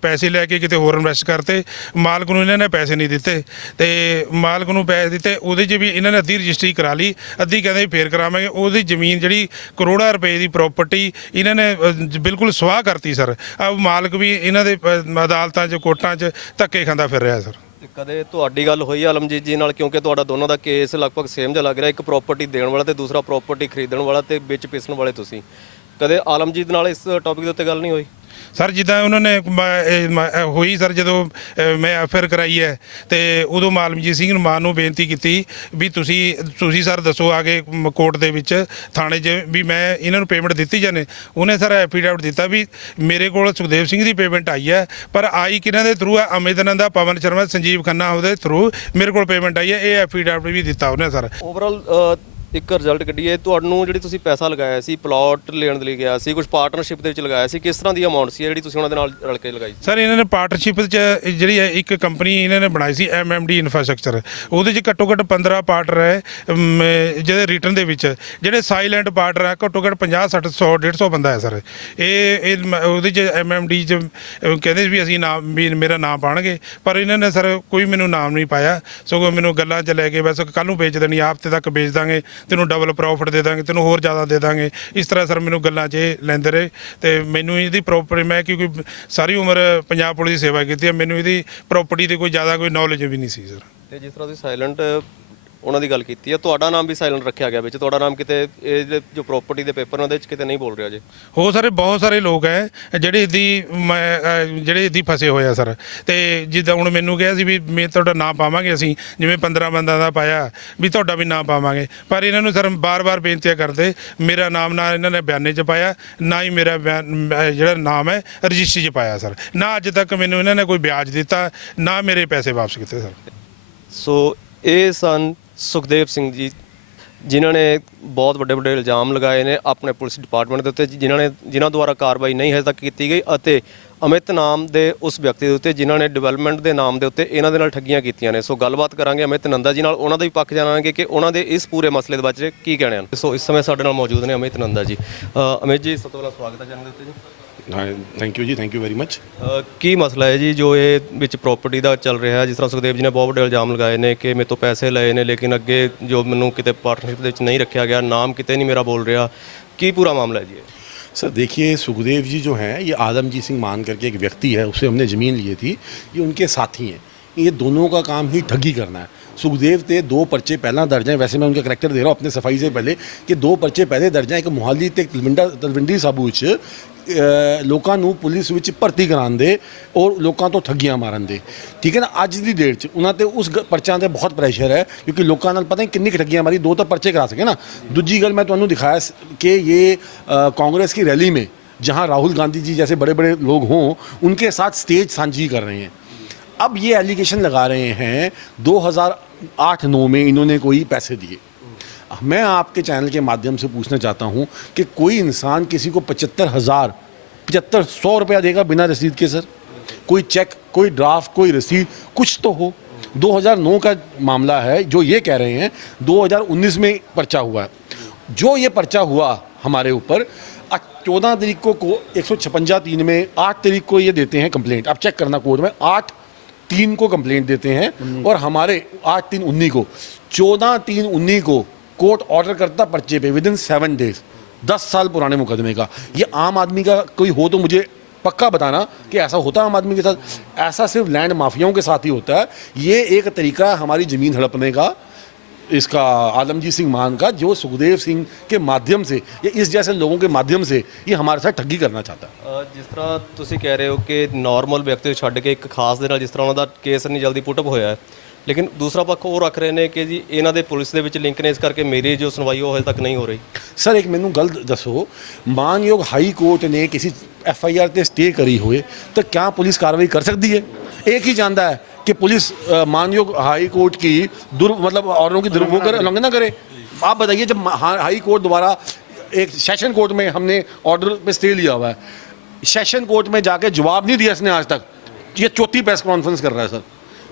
ਪੈਸੇ ਲੈ ਕੇ ਕਿਤੇ ਹੋਰ ਇਨਵੈਸਟ ਕਰਤੇ। ਮਾਲਕ ਨੂੰ ਇਹਨਾਂ ਨੇ ਪੈਸੇ ਨਹੀਂ ਦਿੱਤੇ ਤੇ ਮਾਲਕ ਨੂੰ ਪੈਸੇ ਦਿੱਤੇ, ਉਹਦੇ 'ਚ ਵੀ ਇਹਨਾਂ ਨੇ ਅੱਧੀ ਰਜਿਸਟਰੀ ਕਰਾ ਲਈ, ਅੱਧੀ ਕਹਿੰਦੇ ਫੇਰ ਕਰਾਵਾਂਗੇ। ਉਹਦੀ ਜ਼ਮੀਨ ਜਿਹੜੀ ਕਰੋੜਾਂ ਰੁਪਏ ਦੀ ਪ੍ਰਾਪਰਟੀ ਇਹਨਾਂ ਨੇ ਬਿਲਕੁਲ ਸਵਾਹ ਕਰਤੀ ਸਰ। ਮਾਲਕ ਵੀ ਇਹਨਾਂ ਦੇ ਅਦਾਲਤਾਂ 'ਚ, ਕੋਰਟਾਂ 'ਚ ਧੱਕੇ ਖਾਂਦਾ ਫਿਰ ਰਿਹਾ ਸਰ। ਕਦੇ ਤੁਹਾਡੀ ਗੱਲ ਹੋਈ ਆਲਮਜੀਤ ਜੀ ਨਾਲ? ਕਿਉਂਕਿ ਤੁਹਾਡਾ ਦੋਨਾਂ ਦਾ ਕੇਸ ਲਗਭਗ ਸੇਮ ਜਿਹਾ ਲੱਗ ਰਿਹਾ, ਇੱਕ ਪ੍ਰਾਪਰਟੀ ਦੇਣ ਵਾਲਾ ਤੇ ਦੂਸਰਾ ਪ੍ਰਾਪਰਟੀ ਖਰੀਦਣ ਵਾਲਾ ਤੇ ਵਿੱਚ ਪਿਸਣ ਵਾਲੇ ਤੁਸੀਂ। ਕਦੇ ਆਲਮਜੀਤ ਨਾਲ ਇਸ ਟੌਪਿਕ ਦੇ ਉੱਤੇ ਗੱਲ ਨਹੀਂ ਹੋਈ? ਸਰ ਜਿੱਦਾਂ ਉਹਨਾਂ ਨੇ ਹੋਈ ਸਰ, ਜਦੋਂ ਮੈਂ FIR ਕਰਾਈ ਹੈ ਤੇ ਉਦੋਂ ਆਲਮਜੀਤ ਸਿੰਘ ਮਾਨ ਨੂੰ ਬੇਨਤੀ ਕੀਤੀ ਵੀ ਤੁਸੀਂ ਸਰ ਦੱਸੋ ਆ ਕੇ ਕੋਰਟ ਦੇ ਵਿੱਚ, ਥਾਣੇ 'ਚ ਵੀ ਮੈਂ ਇਹਨਾਂ ਨੂੰ ਪੇਮੈਂਟ ਦਿੱਤੀ ਜਾਨੇ। ਉਹਨੇ ਸਰ ਐਫੀਡੈਵਿਟ ਦਿੱਤਾ ਵੀ ਮੇਰੇ ਕੋਲ ਸੁਖਦੇਵ ਸਿੰਘ ਦੀ ਪੇਮੈਂਟ ਆਈ ਹੈ, ਪਰ ਆਈ ਕਿਹਨਾਂ ਦੇ ਥਰੂ ਹੈ? ਅਮਿਤ ਨੰਦਾ, ਪਵਨ ਸ਼ਰਮਾ, ਸੰਜੀਵ ਖੰਨਾ, ਉਹਦੇ ਥਰੂ ਮੇਰੇ ਕੋਲ ਪੇਮੈਂਟ ਆਈ ਹੈ। ਇਹ ਐਫੀਡੈਵਿਟ ਵੀ ਦਿੱਤਾ ਉਹਨੇ ਸਰ। ਓਵਰਆਲ ਇੱਕ ਰਿਜ਼ਲਟ ਕੱਢੀਏ, ਤੁਹਾਨੂੰ ਜਿਹੜੀ ਤੁਸੀਂ ਪੈਸਾ ਲਗਾਇਆ ਸੀ ਪਲਾਟ ਲੈਣ ਦੇ ਲਈ ਗਿਆ ਸੀ, ਕੁਝ ਪਾਰਟਨਰਸ਼ਿਪ ਦੇ ਵਿੱਚ ਲਗਾਇਆ ਸੀ, ਕਿਸ ਤਰ੍ਹਾਂ ਦੀ ਅਮਾਉਂਟ ਸੀ ਜਿਹੜੀ ਤੁਸੀਂ ਉਹਨਾਂ ਦੇ ਨਾਲ ਰਲ ਕੇ ਲਗਾਈ ਸੀ? ਸਰ ਇਹਨਾਂ ਨੇ ਪਾਰਟਨਰਸ਼ਿਪ 'ਚ ਜਿਹੜੀ ਹੈ ਇੱਕ ਕੰਪਨੀ ਇਹਨਾਂ ਨੇ ਬਣਾਈ ਸੀ MMD ਇਨਫਰਾਸਟ੍ਰਕਚਰ, ਉਹਦੇ 'ਚ ਘੱਟੋ ਘੱਟ 15 ਪਾਰਟਨਰ ਹੈ ਜਿਹਦੇ ਰਿਟਰਨ ਦੇ ਵਿੱਚ, ਜਿਹੜੇ ਸਾਈਲੈਂਟ ਪਾਰਟਨਰ ਹੈ ਘੱਟੋ ਘੱਟ 50 60 100 150 ਬੰਦਾ ਹੈ ਸਰ। ਉਹਦੇ 'ਚ MMD 'ਚ ਕਹਿੰਦੇ ਵੀ ਅਸੀਂ ਨਾਮ ਵੀ ਮੇਰਾ ਨਾਮ ਪਾਣਗੇ, ਪਰ ਇਹਨਾਂ ਨੇ ਸਰ ਕੋਈ ਮੈਨੂੰ ਨਾਮ ਨਹੀਂ ਪਾਇਆ, ਸਗੋਂ ਮੈਨੂੰ ਗੱਲਾਂ 'ਚ ਲੈ ਕੇ ਬਸ ਕੱਲ੍ਹ ਨੂੰ ਵੇਚ ਦੇਣੀ, ਹਫ਼ਤੇ ਤੱਕ ਵੇਚ ਦਾਂਗੇ, ਤੈਨੂੰ ਡਬਲ ਪ੍ਰੋਫਿਟ ਦੇ ਦਾਂਗੇ, ਤੈਨੂੰ ਹੋਰ ਜ਼ਿਆਦਾ ਦੇ ਦਾਂਗੇ, ਇਸ ਤਰ੍ਹਾਂ ਸਰ ਮੈਨੂੰ ਗੱਲਾਂ 'ਚ ਲੈਂਦੇ ਰਹੇ। ਤੇ ਮੈਨੂੰ ਇਹਦੀ ਪ੍ਰੋਪਰਟੀ, ਮੈਂ ਕਿਉਂਕਿ ਸਾਰੀ ਉਮਰ ਪੰਜਾਬ ਪੁਲਿਸ ਦੀ ਸੇਵਾ ਕੀਤੀ ਹੈ, ਮੈਨੂੰ ਇਹਦੀ ਪ੍ਰੋਪਰਟੀ ਦੀ ਕੋਈ ਜ਼ਿਆਦਾ ਕੋਈ ਨੌਲੇਜ ਵੀ ਨਹੀਂ ਸੀ ਸਰ। ਤੇ ਜਿਸ ਤਰ੍ਹਾਂ ਤੁਸੀਂ ਸਾਇਲੈਂਟ ਉਹਨਾਂ ਦੀ ਗੱਲ ਕੀਤੀ ਹੈ, ਤੁਹਾਡਾ ਨਾਮ ਵੀ ਸਾਇਲੈਂਟ ਰੱਖਿਆ ਗਿਆ ਵਿੱਚ, ਤੁਹਾਡਾ ਨਾਮ ਕਿਤੇ ਇਹ ਜੋ ਪ੍ਰੋਪਰਟੀ ਦੇ ਪੇਪਰ ਉਹਦੇ ਵਿੱਚ ਕਿਤੇ ਨਹੀਂ ਬੋਲ ਰਿਹਾ ਜੇ? ਹੋ ਸਾਰੇ ਬਹੁਤ ਸਾਰੇ ਲੋਕ ਹੈ ਜਿਹੜੇ ਇੱਦੀ ਫਸੇ ਹੋਏ ਆ ਸਰ। ਤੇ ਜਿੱਦਾਂ ਹੁਣ ਮੈਨੂੰ ਕਿਹਾ ਸੀ ਵੀ ਮੈਂ ਤੁਹਾਡਾ ਨਾਮ ਪਾਵਾਂਗੇ, ਅਸੀਂ ਜਿਵੇਂ 15 ਬੰਦਾ ਦਾ ਪਾਇਆ ਵੀ ਤੁਹਾਡਾ ਵੀ ਨਾਮ ਪਾਵਾਂਗੇ, ਪਰ ਇਹਨਾਂ ਨੂੰ ਸਰ ਬਾਰ-ਬਾਰ ਬੇਨਤੀਆਂ ਕਰਦੇ, ਮੇਰਾ ਨਾਮ ਨਾ ਇਹਨਾਂ ਨੇ ਬਿਆਨੇ 'ਚ ਪਾਇਆ, ਨਾ ਹੀ ਮੇਰਾ ਜਿਹੜਾ ਨਾਮ ਹੈ ਰਜਿਸਟਰੀ 'ਚ ਪਾਇਆ ਸਰ। ਨਾ ਅੱਜ ਤੱਕ ਮੈਨੂੰ ਇਹਨਾਂ ਨੇ ਕੋਈ ਵਿਆਜ ਦਿੱਤਾ, ਨਾ ਮੇਰੇ ਪੈਸੇ ਵਾਪਸ ਕੀਤੇ ਸਰ। ਸੋ ਇਹ ਸਨ ਸੁਖਦੇਵ ਸਿੰਘ ਜੀ, ਜਿਨ੍ਹਾਂ ਨੇ ਬਹੁਤ ਵੱਡੇ ਵੱਡੇ ਇਲਜ਼ਾਮ ਲਗਾਏ ਨੇ ਆਪਣੇ ਪੁਲਿਸ ਡਿਪਾਰਟਮੈਂਟ ਦੇ ਉੱਤੇ, ਜਿਨ੍ਹਾਂ ਦੁਆਰਾ ਕਾਰਵਾਈ ਨਹੀਂ ਹਜੇ ਤੱਕ ਕੀਤੀ ਗਈ, ਅਤੇ ਅਮਿਤ ਨਾਮ ਦੇ ਉਸ ਵਿਅਕਤੀ ਦੇ ਉੱਤੇ ਜਿਨ੍ਹਾਂ ਨੇ ਡਿਵੈਲਪਮੈਂਟ ਦੇ ਨਾਮ ਦੇ ਉੱਤੇ ਇਹਨਾਂ ਦੇ ਨਾਲ ਠੱਗੀਆਂ ਕੀਤੀਆਂ ਨੇ। ਸੋ ਗੱਲਬਾਤ ਕਰਾਂਗੇ ਅਮਿਤ ਨੰਦਾ ਜੀ ਨਾਲ, ਉਹਨਾਂ ਦਾ ਵੀ ਪੱਖ ਜਾਣਾਂਗੇ ਕਿ ਉਹਨਾਂ ਦੇ ਇਸ ਪੂਰੇ ਮਸਲੇ ਦੇ ਬਾਰੇ ਕੀ ਕਹਿਣੇ ਹਨ। ਸੋ ਇਸ ਸਮੇਂ ਸਾਡੇ ਨਾਲ ਮੌਜੂਦ ਨੇ ਅਮਿਤ ਨੰਦਾ ਜੀ। ਅਮਿਤ ਜੀ, ਸਭ ਤੋਂ ਪਹਿਲਾਂ ਸਵਾਗਤ ਹੈ ਚੈਨਲ ਦੇ ਉੱਤੇ ਜੀ। ਹਾਂ, ਥੈਂਕ ਯੂ ਜੀ, ਥੈਂਕ ਯੂ ਵੈਰੀ ਮਚ। ਕੀ ਮਸਲਾ ਹੈ ਜੀ ਜੋ ਇਹ ਵਿੱਚ ਪ੍ਰਾਪਰਟੀ ਦਾ ਚੱਲ ਰਿਹਾ ਹੈ? ਜਿਸ ਤਰ੍ਹਾਂ ਸੁਖਦੇਵ ਜੀ ਨੇ ਬਹੁਤ ਵੱਡੇ ਇਲਜ਼ਾਮ ਲਗਾਏ ਨੇ ਕਿ ਮੇਰੇ ਤੋਂ ਪੈਸੇ ਲਏ ਨੇ, ਲੇਕਿਨ ਅੱਗੇ ਜੋ ਮੈਨੂੰ ਕਿਤੇ ਪਾਰਟਨਰਸ਼ਿਪ ਦੇ ਵਿੱਚ ਨਹੀਂ ਰੱਖਿਆ ਗਿਆ, ਨਾਮ ਕਿਤੇ ਨਹੀਂ ਮੇਰਾ बोल रहा, ਕੀ पूरा मामला है जी? सर देखिए, सुखदेव जी जो हैं, ये आदमजीत सिंह मान करके एक व्यक्ति है, उससे हमने ज़मीन ली थी, ये उनके साथी हैं। ये दोनों का काम ही ठगी करना है। सुखदेव ते 2 पर्चे पहला दर्ज हैं, वैसे मैं उनका करैक्टर दे रहा हूँ अपने सफाई से पहले कि 2 पर्चे पहले दर्ज हैं। एक मोहाली ते तलविंडी साबू च ਲੋਕਾਂ ਨੂੰ ਪੁਲਿਸ ਵਿੱਚ ਭਰਤੀ ਕਰਾਉਣ ਦੇ ਔਰ ਲੋਕਾਂ ਤੋਂ ਠੱਗੀਆਂ ਮਾਰਨ ਦੇ, ਠੀਕ ਹੈ ਨਾ। ਅੱਜ ਦੀ ਡੇਟ 'ਚ ਉਹਨਾਂ ਤੇ ਉਸ ਪਰਚਿਆਂ ਤੇ ਬਹੁਤ ਪ੍ਰੈਸ਼ਰ ਹੈ, ਕਿਉਂਕਿ ਲੋਕਾਂ ਨਾਲ ਪਤਾ ਨਹੀਂ ਕਿੰਨੀ ਠੱਗੀਆਂ ਮਾਰੀ, 2 ਤਾਂ ਪਰਚੇ ਕਰਾ ਸਕੇ ਨਾ। ਦੂਜੀ ਗੱਲ मैं ਤੁਹਾਨੂੰ ਦਿਖਾਇਆ कि ये कांग्रेस की रैली में जहाँ राहुल गांधी जी जैसे बड़े बड़े लोग हों, उनके साथ स्टेज साझी कर रहे हैं। अब ये एलिगेशन लगा रहे हैं 2008-9 में इन्होंने कोई पैसे दिए। मैं आपके चैनल के माध्यम से पूछना चाहता हूँ कि कोई इंसान किसी को 75,000-75,100 रुपया देगा बिना रसीद के? सर कोई चेक, कोई ड्राफ्ट, कोई रसीद, कुछ तो हो। 2009 का मामला है जो ये कह रहे हैं 2019 में पर्चा हुआ है। जो ये पर्चा हुआ हमारे ऊपर 14 तारीख को 156(3) में 8 तारीख को ये देते हैं कंप्लेंट, आप चेक करना कोर्ट में, 8/3 को कंप्लेंट देते हैं और हमारे 8/3/19 को 14/3/19 को कोर्ट ऑर्डर करता पर्चे पे विदिन 7 डेज। 10 साल पुराने मुकदमे का। ये आम आदमी का कोई हो तो मुझे पक्का बताना कि ऐसा होता है आम आदमी के साथ? ऐसा सिर्फ लैंड माफियाओं के साथ ही होता है। ये एक तरीका है हमारी ज़मीन हड़पने का, इसका आलमजीत सिंह मान का, जो सुखदेव सिंह के माध्यम से या इस जैसे लोगों के माध्यम से ये हमारे साथ ठगी करना चाहता है। ਜਿਸ ਤਰ੍ਹਾਂ ਤੁਸੀਂ ਕਹਿ ਰਹੇ ਹੋ ਕਿ ਨਾਰਮਲ ਵਿਅਕਤੀ ਨੂੰ ਛੱਡ ਕੇ ਇੱਕ ਖਾਸ ਦੇ ਨਾਲ ਜਿਸ ਤਰ੍ਹਾਂ ਉਹਨਾਂ ਦਾ ਕੇਸ ਨਹੀਂ ਜਲਦੀ ਪੁੱਟ ਅਪ ਹੋਇਆ ਹੈ, ਲੇਕਿਨ ਦੂਸਰਾ ਪੱਖ ਉਹ ਰੱਖ ਰਹੇ ਨੇ ਕਿ ਜੀ ਇਹਨਾਂ ਦੇ ਪੁਲਿਸ ਦੇ ਵਿੱਚ ਲਿੰਕ ਨੇ, ਇਸ ਕਰਕੇ ਮੇਰੀ ਜੋ ਸੁਣਵਾਈ ਉਹ ਹਜੇ ਤੱਕ ਨਹੀਂ ਹੋ ਰਹੀ। ਸਰ ਇੱਕ ਮੈਨੂੰ ਗੱਲ ਦੱਸੋ, ਮਾਨਯੋਗ ਹਾਈ ਕੋਰਟ ਨੇ ਕਿਸੇ FIR ਤੇ ਸਟੇ ਕਰੀ ਹੋਏ ਤਾਂ क्या पुलिस कार्रवाई कर सकती है? एक ही जानता है कि पुलिस मानयोग हाई कोर्ट की मतलब ऑर्डरों की उल्लंघना करे। आप बताइए, जब हाई कोर्ट द्वारा एक सेशन कोर्ट में हमने ऑर्डर पे स्टे लिया हुआ है, सेशन कोर्ट में जाके जवाब नहीं दिया इसने आज तक। ये चौथी प्रेस कॉन्फ्रेंस कर रहा है सर।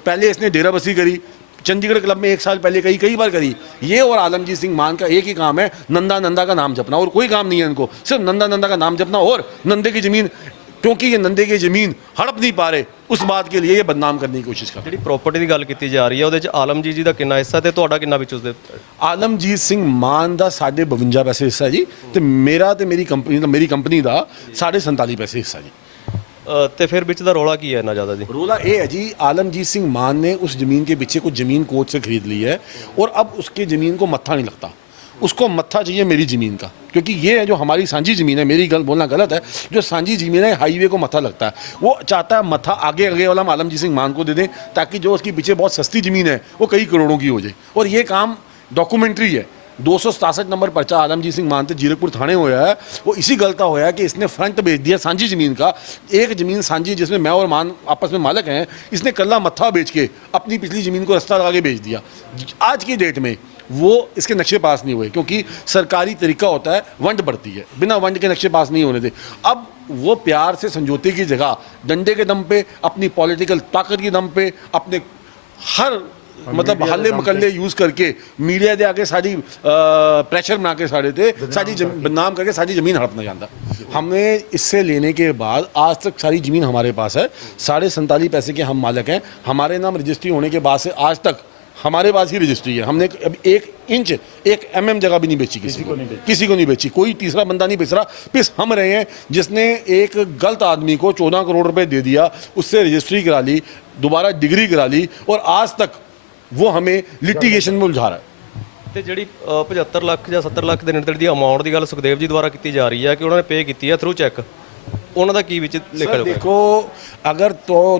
पहले इसने डेराबस्सी करी, चंडीगढ़ क्लब में 1 साल पहले कई बार करी। ये और आलमजीत सिंह मान का एक ही काम है, नंदा का नाम जपना, और कोई काम नहीं है इनको, सिर्फ नंदा का नाम जपना और नंदे की ज़मीन, क्योंकि ये नंदे की ज़मीन हड़प नहीं पा रहे, उस बात के लिए ये बदनाम करने की कोशिश कर रहे। ਜਿਹੜੀ ਪ੍ਰਾਪਰਟੀ ਦੀ ਗੱਲ ਕੀਤੀ ਜਾ ਰਹੀ ਹੈ ਉਹਦੇ 'ਚ ਆਲਮਜੀਤ ਜੀ ਦਾ ਕਿੰਨਾ ਹਿੱਸਾ ਤੇ ਤੁਹਾਡਾ ਕਿੰਨਾ ਵਿੱਚ ਉਸਦੇ? ਆਲਮਜੀਤ ਸਿੰਘ ਮਾਨ ਦਾ 52.5 ਪੈਸੇ ਹਿੱਸਾ ਜੀ, ਤੇ ਮੇਰਾ ਤੇ ਮੇਰੀ ਕੰਪਨੀ ਦਾ 47.5 ਪੈਸੇ ਹਿੱਸਾ ਜੀ। ਤੇ ਫਿਰ ਵਿੱਚ ਦਾ ਰੌਲਾ ਕੀ ਹੈ ਇੰਨਾ ਜ਼ਿਆਦਾ ਜੀ? रोला ये है जी, आलमजीत सिंह मान ने उस ज़मीन के पीछे कुछ ज़मीन कोर्ट से खरीद ली है और अब उसकी ज़मीन को मत्था नहीं लगता, उसको मत्था चाहिए मेरी ज़मीन का, क्योंकि ये है जो हमारी सांझी ज़मीन है, मेरी बोलना गलत है, जो सांझी ज़मीन है हाईवे को मत्था लगता है, वो चाहता है मत्था आगे वाला हम आलमजीत सिंह मान को दे दें, ताकि जो उसके पीछे बहुत सस्ती ज़मीन है वो कई करोड़ों की हो जाए। और ये काम डॉक्यूमेंट्री है। 267 नंबर पर्चा आलमजीत सिंह मान से जीरकपुर थाने होया है, वो इसी गलता होया है कि इसने फ्रंट बेच दिया सांझी ज़मीन का। एक ज़मीन सांझी जिसमें मैं और मान आपस में मालिक हैं, इसने कल्ला मत्था बेच के अपनी पिछली ज़मीन को रास्ता लगा के बेच दिया। आज की डेट में वो इसके नक्शे पास नहीं हुए, क्योंकि सरकारी तरीका होता है वंड बढ़ती है, बिना वंड के नक्शे पास नहीं होने थे। अब वो प्यार से समझौते की जगह डंडे के दम पे, अपनी पॉलिटिकल ताकत के दम पे, अपने हर मतलब हल्ले मकल्ले यूज करके मीडिया दे आके सारी प्रेशर बना के साड़े थे, सारी बदनाम करके सारी जमीन हड़पना चाहता। हमने इससे लेने के बाद आज तक सारी जमीन हमारे पास है, 47.5 पैसे के हम मालिक हैं। हमारे नाम रजिस्ट्री होने के बाद से आज तक हमारे पास ही रजिस्ट्री है। हमने अब 1 इंच 1 mm जगह भी नहीं बेची, किसी को नहीं बेची। कोई तीसरा बंदा नहीं बेच रहा। पिस हम रहे हैं जिसने एक गलत आदमी को 14 करोड़ रुपए दे दिया, उससे रजिस्ट्री करा ली, दोबारा डिग्री करा ली, और आज तक वो हमें लिटिगेशन में उलझा रहा है। ਤੇ ਜਿਹੜੀ 75 ਲੱਖ ਜਾਂ 70 ਲੱਖ ਦੇ ਨੇੜੇ ਦੀ ਅਮਾਉਂਟ ਦੀ ਗੱਲ ਸੁਖਦੇਵ ਜੀ ਦੁਆਰਾ ਕੀਤੀ ਜਾ ਰਹੀ ਹੈ ਕਿ ਉਹਨਾਂ ਨੇ ਪੇ ਕੀਤੀ ਹੈ ਥਰੂ ਚੈੱਕ, ਉਹਨਾਂ ਦਾ ਕੀ ਵਿੱਚ ਲਿਖਿਆ ਹੋਇਆ? ਦੇਖੋ, ਅਗਰ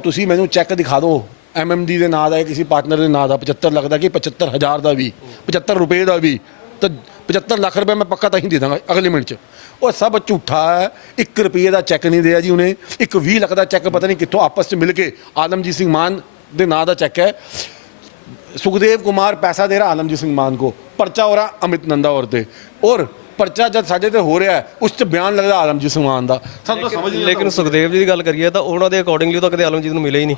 ਤੁਸੀਂ ਮੈਨੂੰ ਚੈੱਕ ਦਿਖਾ ਦਿਓ MMD ਦੇ ਨਾਂ ਦਾ, ਕਿਸੇ ਪਾਰਟਨਰ ਦੇ ਨਾਂ ਦਾ 75 ਲੱਖ ਦਾ ਕਿ 75,000 ਦਾ ਵੀ, 75 ਰੁਪਏ ਦਾ ਵੀ, ਤਾਂ 75 ਲੱਖ ਰੁਪਏ ਮੈਂ ਪੱਕਾ ਤਾਂ ਹੀ ਦੇ ਦਾਂਗਾ ਅਗਲੇ ਮਿੰਟ 'ਚ। ਉਹ ਸਭ ਝੂਠਾ ਹੈ। 1 ਰੁਪਏ ਦਾ ਚੈੱਕ ਨਹੀਂ ਦਿਆ ਜੀ ਉਹਨੇ। ਇੱਕ 20 ਲੱਖ ਦਾ ਚੈੱਕ ਪਤਾ ਨਹੀਂ ਕਿੱਥੋਂ ਆਪਸ 'ਚ ਮਿਲ ਕੇ ਆਲਮਜੀਤ ਸਿੰਘ ਮਾਨ ਦੇ ਨਾਂ ਦਾ ਚੈੱਕ ਹੈ। सुखदेव कुमार पैसा दे रहा आलमजीत सिंह मान को, पर्चा हो रहा अमित नंदा और ते, और पर्चा जब साडे ते हो रहा है उस च बयान लगदा आलमजीत सिंह मान दा। ਸਾਨੂੰ ਤਾਂ ਸਮਝ ਨਹੀਂ। ਲੇਕਿਨ ਸੁਖਦੇਵ ਜੀ ਦੀ ਗੱਲ ਕਰੀਏ ਤਾਂ ਉਹਨਾਂ ਦੇ ਅਕੋਰਡਿੰਗਲੀ ਉਹ ਤਾਂ ਕਦੇ ਆਲਮਜੀਤ ਨੂੰ ਮਿਲੇ ਹੀ नहीं।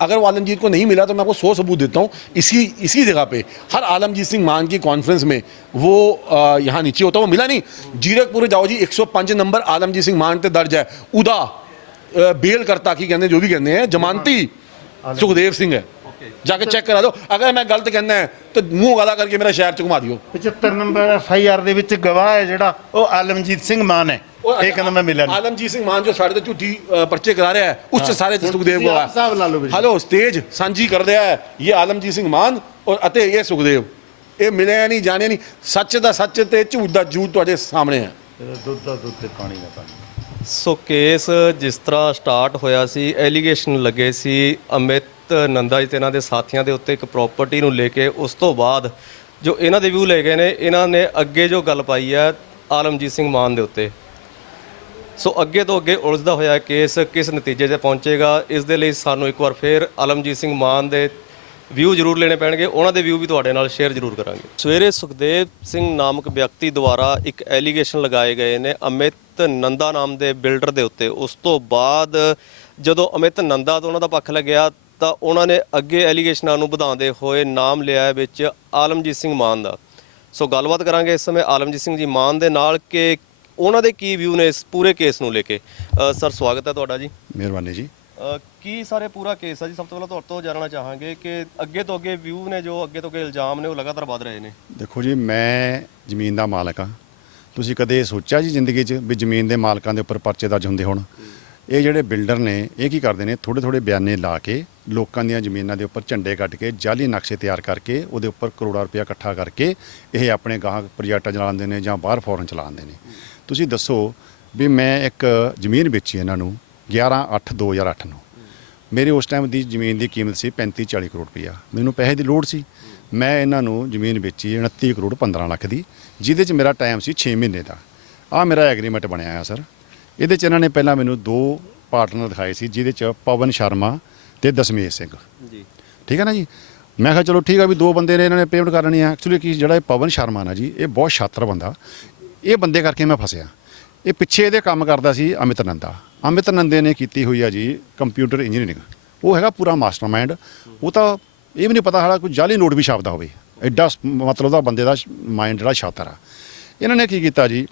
अगर वो आलमजीत को नहीं मिला तो मैं आपको 100 सबूत देता हूँ। इसी जगह पे हर आलमजीत सिंह मान की कॉन्फ्रेंस में वो यहाँ नीचे होता, वो मिला नहीं। जीरकपुर जाओ जी, 105 नंबर आलमजीत सिंह मान ते दर्ज है। उदा बेल करता की कहते जो भी कहते हैं, जमानती सुखदेव सिंह है, जाके चेक करा दो। अगर मैं गलत कहना है तो मुंह गाला करके मेरा शहर च घुमा दियो। 75 ਨੰਬਰ FIR ਦੇ ਵਿੱਚ ਗਵਾਹ ਹੈ ਜਿਹੜਾ ਉਹ ਆਲਮਜੀਤ ਸਿੰਘ ਮਾਨ ਹੈ। ਇਹ ਕਹਿੰਦਾ मैं मिला नहीं। आलमजीत सिंह मान जो साढ़े ते झूठी पर्चे करा रहा है, उस च सारे सुखदेव को ਹਿਸਾਬ ਲਾ ਲਓ ਵੀਰ। हेलो स्टेज सांझी कर रहा है ये आलमजीत सिंह मान और अते ये सुखदेव, ये मिले नहीं जाने नहीं। सच दा सच ते झूठ दा झूठ तुहाडे सामने है। ਦੁੱਧ ਦਾ ਦੁੱਧ ਤੇ ਪਾਣੀ ਦਾ ਪਾਣੀ। ਸੋ ਕੇਸ ਜਿਸ ਤਰ੍ਹਾਂ ਸਟਾਰਟ ਹੋਇਆ ਸੀ, ਐਲੀਗੇਸ਼ਨ ਲੱਗੇ ਸੀ ਅਮਿਤ ਨੰਦਾ ਜੀ ਤੇ ਇਹਨਾਂ ਦੇ ਸਾਥੀਆਂ ਦੇ ਉੱਤੇ ਇੱਕ ਪ੍ਰਾਪਰਟੀ ਨੂੰ ਲੈ ਕੇ, ਉਸ ਤੋਂ ਬਾਅਦ ਜੋ ਇਹਨਾਂ ਦੇ ਵਿਊ ਲੈ ਗਏ ਨੇ, ਇਹਨਾਂ ਨੇ ਅੱਗੇ ਜੋ ਗੱਲ ਪਾਈ ਹੈ ਆਲਮਜੀਤ ਸਿੰਘ ਮਾਨ ਦੇ ਉੱਤੇ। ਸੋ ਅੱਗੇ ਤੋਂ ਅੱਗੇ ਉਲਝਦਾ ਹੋਇਆ ਕੇਸ ਕਿਸ ਨਤੀਜੇ 'ਤੇ ਪਹੁੰਚੇਗਾ, ਇਸ ਦੇ ਲਈ ਸਾਨੂੰ ਇੱਕ ਵਾਰ ਫੇਰ ਆਲਮਜੀਤ ਸਿੰਘ ਮਾਨ ਦੇ ਵਿਊ ਜ਼ਰੂਰ ਲੈਣੇ ਪੈਣਗੇ। ਉਹਨਾਂ ਦੇ ਵਿਊ ਵੀ ਤੁਹਾਡੇ ਨਾਲ ਸ਼ੇਅਰ ਜ਼ਰੂਰ ਕਰਾਂਗੇ। ਸਵੇਰੇ ਸੁਖਦੇਵ ਸਿੰਘ ਨਾਮਕ ਵਿਅਕਤੀ ਦੁਆਰਾ ਇੱਕ ਐਲੀਗੇਸ਼ਨ ਲਗਾਏ ਗਏ ਨੇ ਅਮਿਤ ਨੰਦਾ ਨਾਮ ਦੇ ਬਿਲਡਰ ਦੇ ਉੱਤੇ। ਉਸ ਤੋਂ ਬਾਅਦ ਜਦੋਂ ਅਮਿਤ ਨੰਦਾ ਤੋਂ ਉਹਨਾਂ ਦਾ ਪੱਖ ਲੱਗਿਆ ਤਾਂ ਉਹਨਾਂ ਨੇ ਅੱਗੇ ਐਲੀਗੇਸ਼ਨਾਂ ਨੂੰ ਵਧਾਉਂਦੇ ਹੋਏ ਨਾਮ ਲਿਆ ਵਿੱਚ ਆਲਮਜੀਤ ਸਿੰਘ ਮਾਨ ਦਾ। ਸੋ ਗੱਲਬਾਤ ਕਰਾਂਗੇ ਇਸ ਸਮੇਂ ਆਲਮਜੀਤ ਸਿੰਘ ਜੀ ਮਾਨ ਦੇ ਨਾਲ ਕਿ ਉਹਨਾਂ ਦੇ ਕੀ ਵਿਊ ਨੇ ਇਸ ਪੂਰੇ ਕੇਸ ਨੂੰ ਲੈ ਕੇ। ਸਰ ਸਵਾਗਤ ਹੈ ਤੁਹਾਡਾ ਜੀ। ਮਿਹਰਬਾਨੀ ਜੀ। ਕੀ ਸਾਰੇ ਪੂਰਾ ਕੇਸ ਹੈ ਜੀ? ਸਭ ਤੋਂ ਪਹਿਲਾਂ ਤੁਹਾਡੇ ਤੋਂ ਜਾਣਨਾ ਚਾਹਾਂਗੇ ਕਿ ਅੱਗੇ ਤੋਂ ਅੱਗੇ ਵਿਊ ਨੇ, ਜੋ ਅੱਗੇ ਤੋਂ ਅੱਗੇ ਇਲਜ਼ਾਮ ਨੇ, ਉਹ ਲਗਾਤਾਰ ਵਧ ਰਹੇ ਨੇ। ਦੇਖੋ ਜੀ, ਮੈਂ ਜ਼ਮੀਨ ਦਾ ਮਾਲਕ ਹਾਂ। ਤੁਸੀਂ ਕਦੇ ਸੋਚਿਆ ਜੀ ਜ਼ਿੰਦਗੀ 'ਚ ਵੀ ਜ਼ਮੀਨ ਦੇ ਮਾਲਕਾਂ ਦੇ ਉੱਪਰ ਪਰਚੇ ਦਰਜ ਹੁੰਦੇ ਹੋਣ? ਇਹ ਜਿਹੜੇ ਬਿਲਡਰ ਨੇ ਇਹ ਕੀ ਕਰਦੇ ਨੇ, ਥੋੜ੍ਹੇ ਬਿਆਨੇ ਲਾ ਕੇ ਲੋਕਾਂ ਦੀਆਂ ਜ਼ਮੀਨਾਂ ਦੇ ਉੱਪਰ ਝੰਡੇ ਕੱਢ ਕੇ ਜਾਲੀ ਨਕਸ਼ੇ ਤਿਆਰ ਕਰਕੇ ਉਹਦੇ ਉੱਪਰ ਕਰੋੜਾਂ ਰੁਪਇਆ ਇਕੱਠਾ ਕਰਕੇ ਇਹ ਆਪਣੇ ਗਾਹਕ ਪ੍ਰੋਜੈਕਟ ਚਲਾਉਂਦੇ ਨੇ ਜਾਂ ਬਾਹਰ ਫੋਰਨ ਚਲਾਉਂਦੇ ਨੇ। ਤੁਸੀਂ ਦੱਸੋ ਵੀ ਮੈਂ ਇੱਕ ਜ਼ਮੀਨ ਵੇਚੀ ਇਹਨਾਂ ਨੂੰ 11/8/2008 ਨੂੰ। ਮੇਰੀ ਉਸ ਟਾਈਮ ਦੀ ਜ਼ਮੀਨ ਦੀ ਕੀਮਤ ਸੀ 35-40 ਕਰੋੜ ਰੁਪਇਆ। ਮੈਨੂੰ ਪੈਸੇ ਦੀ ਲੋੜ ਸੀ, ਮੈਂ ਇਹਨਾਂ ਨੂੰ ਜ਼ਮੀਨ ਵੇਚੀ 29 ਕਰੋੜ 15 ਲੱਖ ਦੀ, ਜਿਹਦੇ 'ਚ ਮੇਰਾ ਟਾਈਮ ਸੀ 6 ਮਹੀਨੇ ਦਾ। ਆਹ ਮੇਰਾ ਐਗਰੀਮੈਂਟ ਬਣਿਆ ਆ ਸਰ। ਇਹਦੇ 'ਚ ਇਹਨਾਂ ਨੇ ਪਹਿਲਾਂ ਮੈਨੂੰ 2 ਪਾਰਟਨਰ ਦਿਖਾਏ ਸੀ, ਜਿਹਦੇ 'ਚ ਪਵਨ ਸ਼ਰਮਾ ਤੇ ਦਸ਼ਮੇਸ਼ ਸਿੰਘ ਜੀ, ਠੀਕ ਹੈ ਨਾ ਜੀ। ਮੈਂ ਕਿਹਾ ਚਲੋ ਠੀਕ ਆ ਵੀ 2 ਬੰਦੇ ਨੇ, ਇਹਨਾਂ ਨੇ ਪੇਮੈਂਟ ਕਰ ਲੈਣੀ ਆ। ਐਕਚੁਅਲੀ ਕੀ ਜਿਹੜਾ ਇਹ ਪਵਨ ਸ਼ਰਮਾ ਨਾ ਜੀ, ਇਹ ਬਹੁਤ ਸ਼ਾਤਰ ਬੰਦਾ। ਇਹ ਬੰਦੇ ਕਰਕੇ ਮੈਂ ਫਸਿਆ। ਇਹ ਪਿੱਛੇ ਇਹਦੇ ਕੰਮ ਕਰਦਾ ਸੀ ਅਮਿਤ ਨੰਦਾ। ਅਮਿਤ ਨੰਦੇ ਨੇ ਕੀਤੀ ਹੋਈ ਆ ਜੀ ਕੰਪਿਊਟਰ ਇੰਜੀਨੀਅਰਿੰਗ। ਉਹ ਹੈਗਾ ਪੂਰਾ ਮਾਸਟਰਮਾਈਂਡ। ਉਹ ਤਾਂ ਇਹ ਵੀ ਨਹੀਂ ਪਤਾ ਹਾਲਾ ਕੋਈ ਜਾਲੀ ਨੋਟ ਵੀ ਛਾਪਦਾ ਹੋਵੇ, ਐਡਾ ਮਤਲਬ ਉਹਦਾ ਬੰਦੇ ਦਾ ਮਾਈਂਡ ਜਿਹੜਾ ਸ਼ਾਤਰ ਆ। ਇਹਨਾਂ ਨੇ ਕੀ ਕੀਤਾ ਜੀ,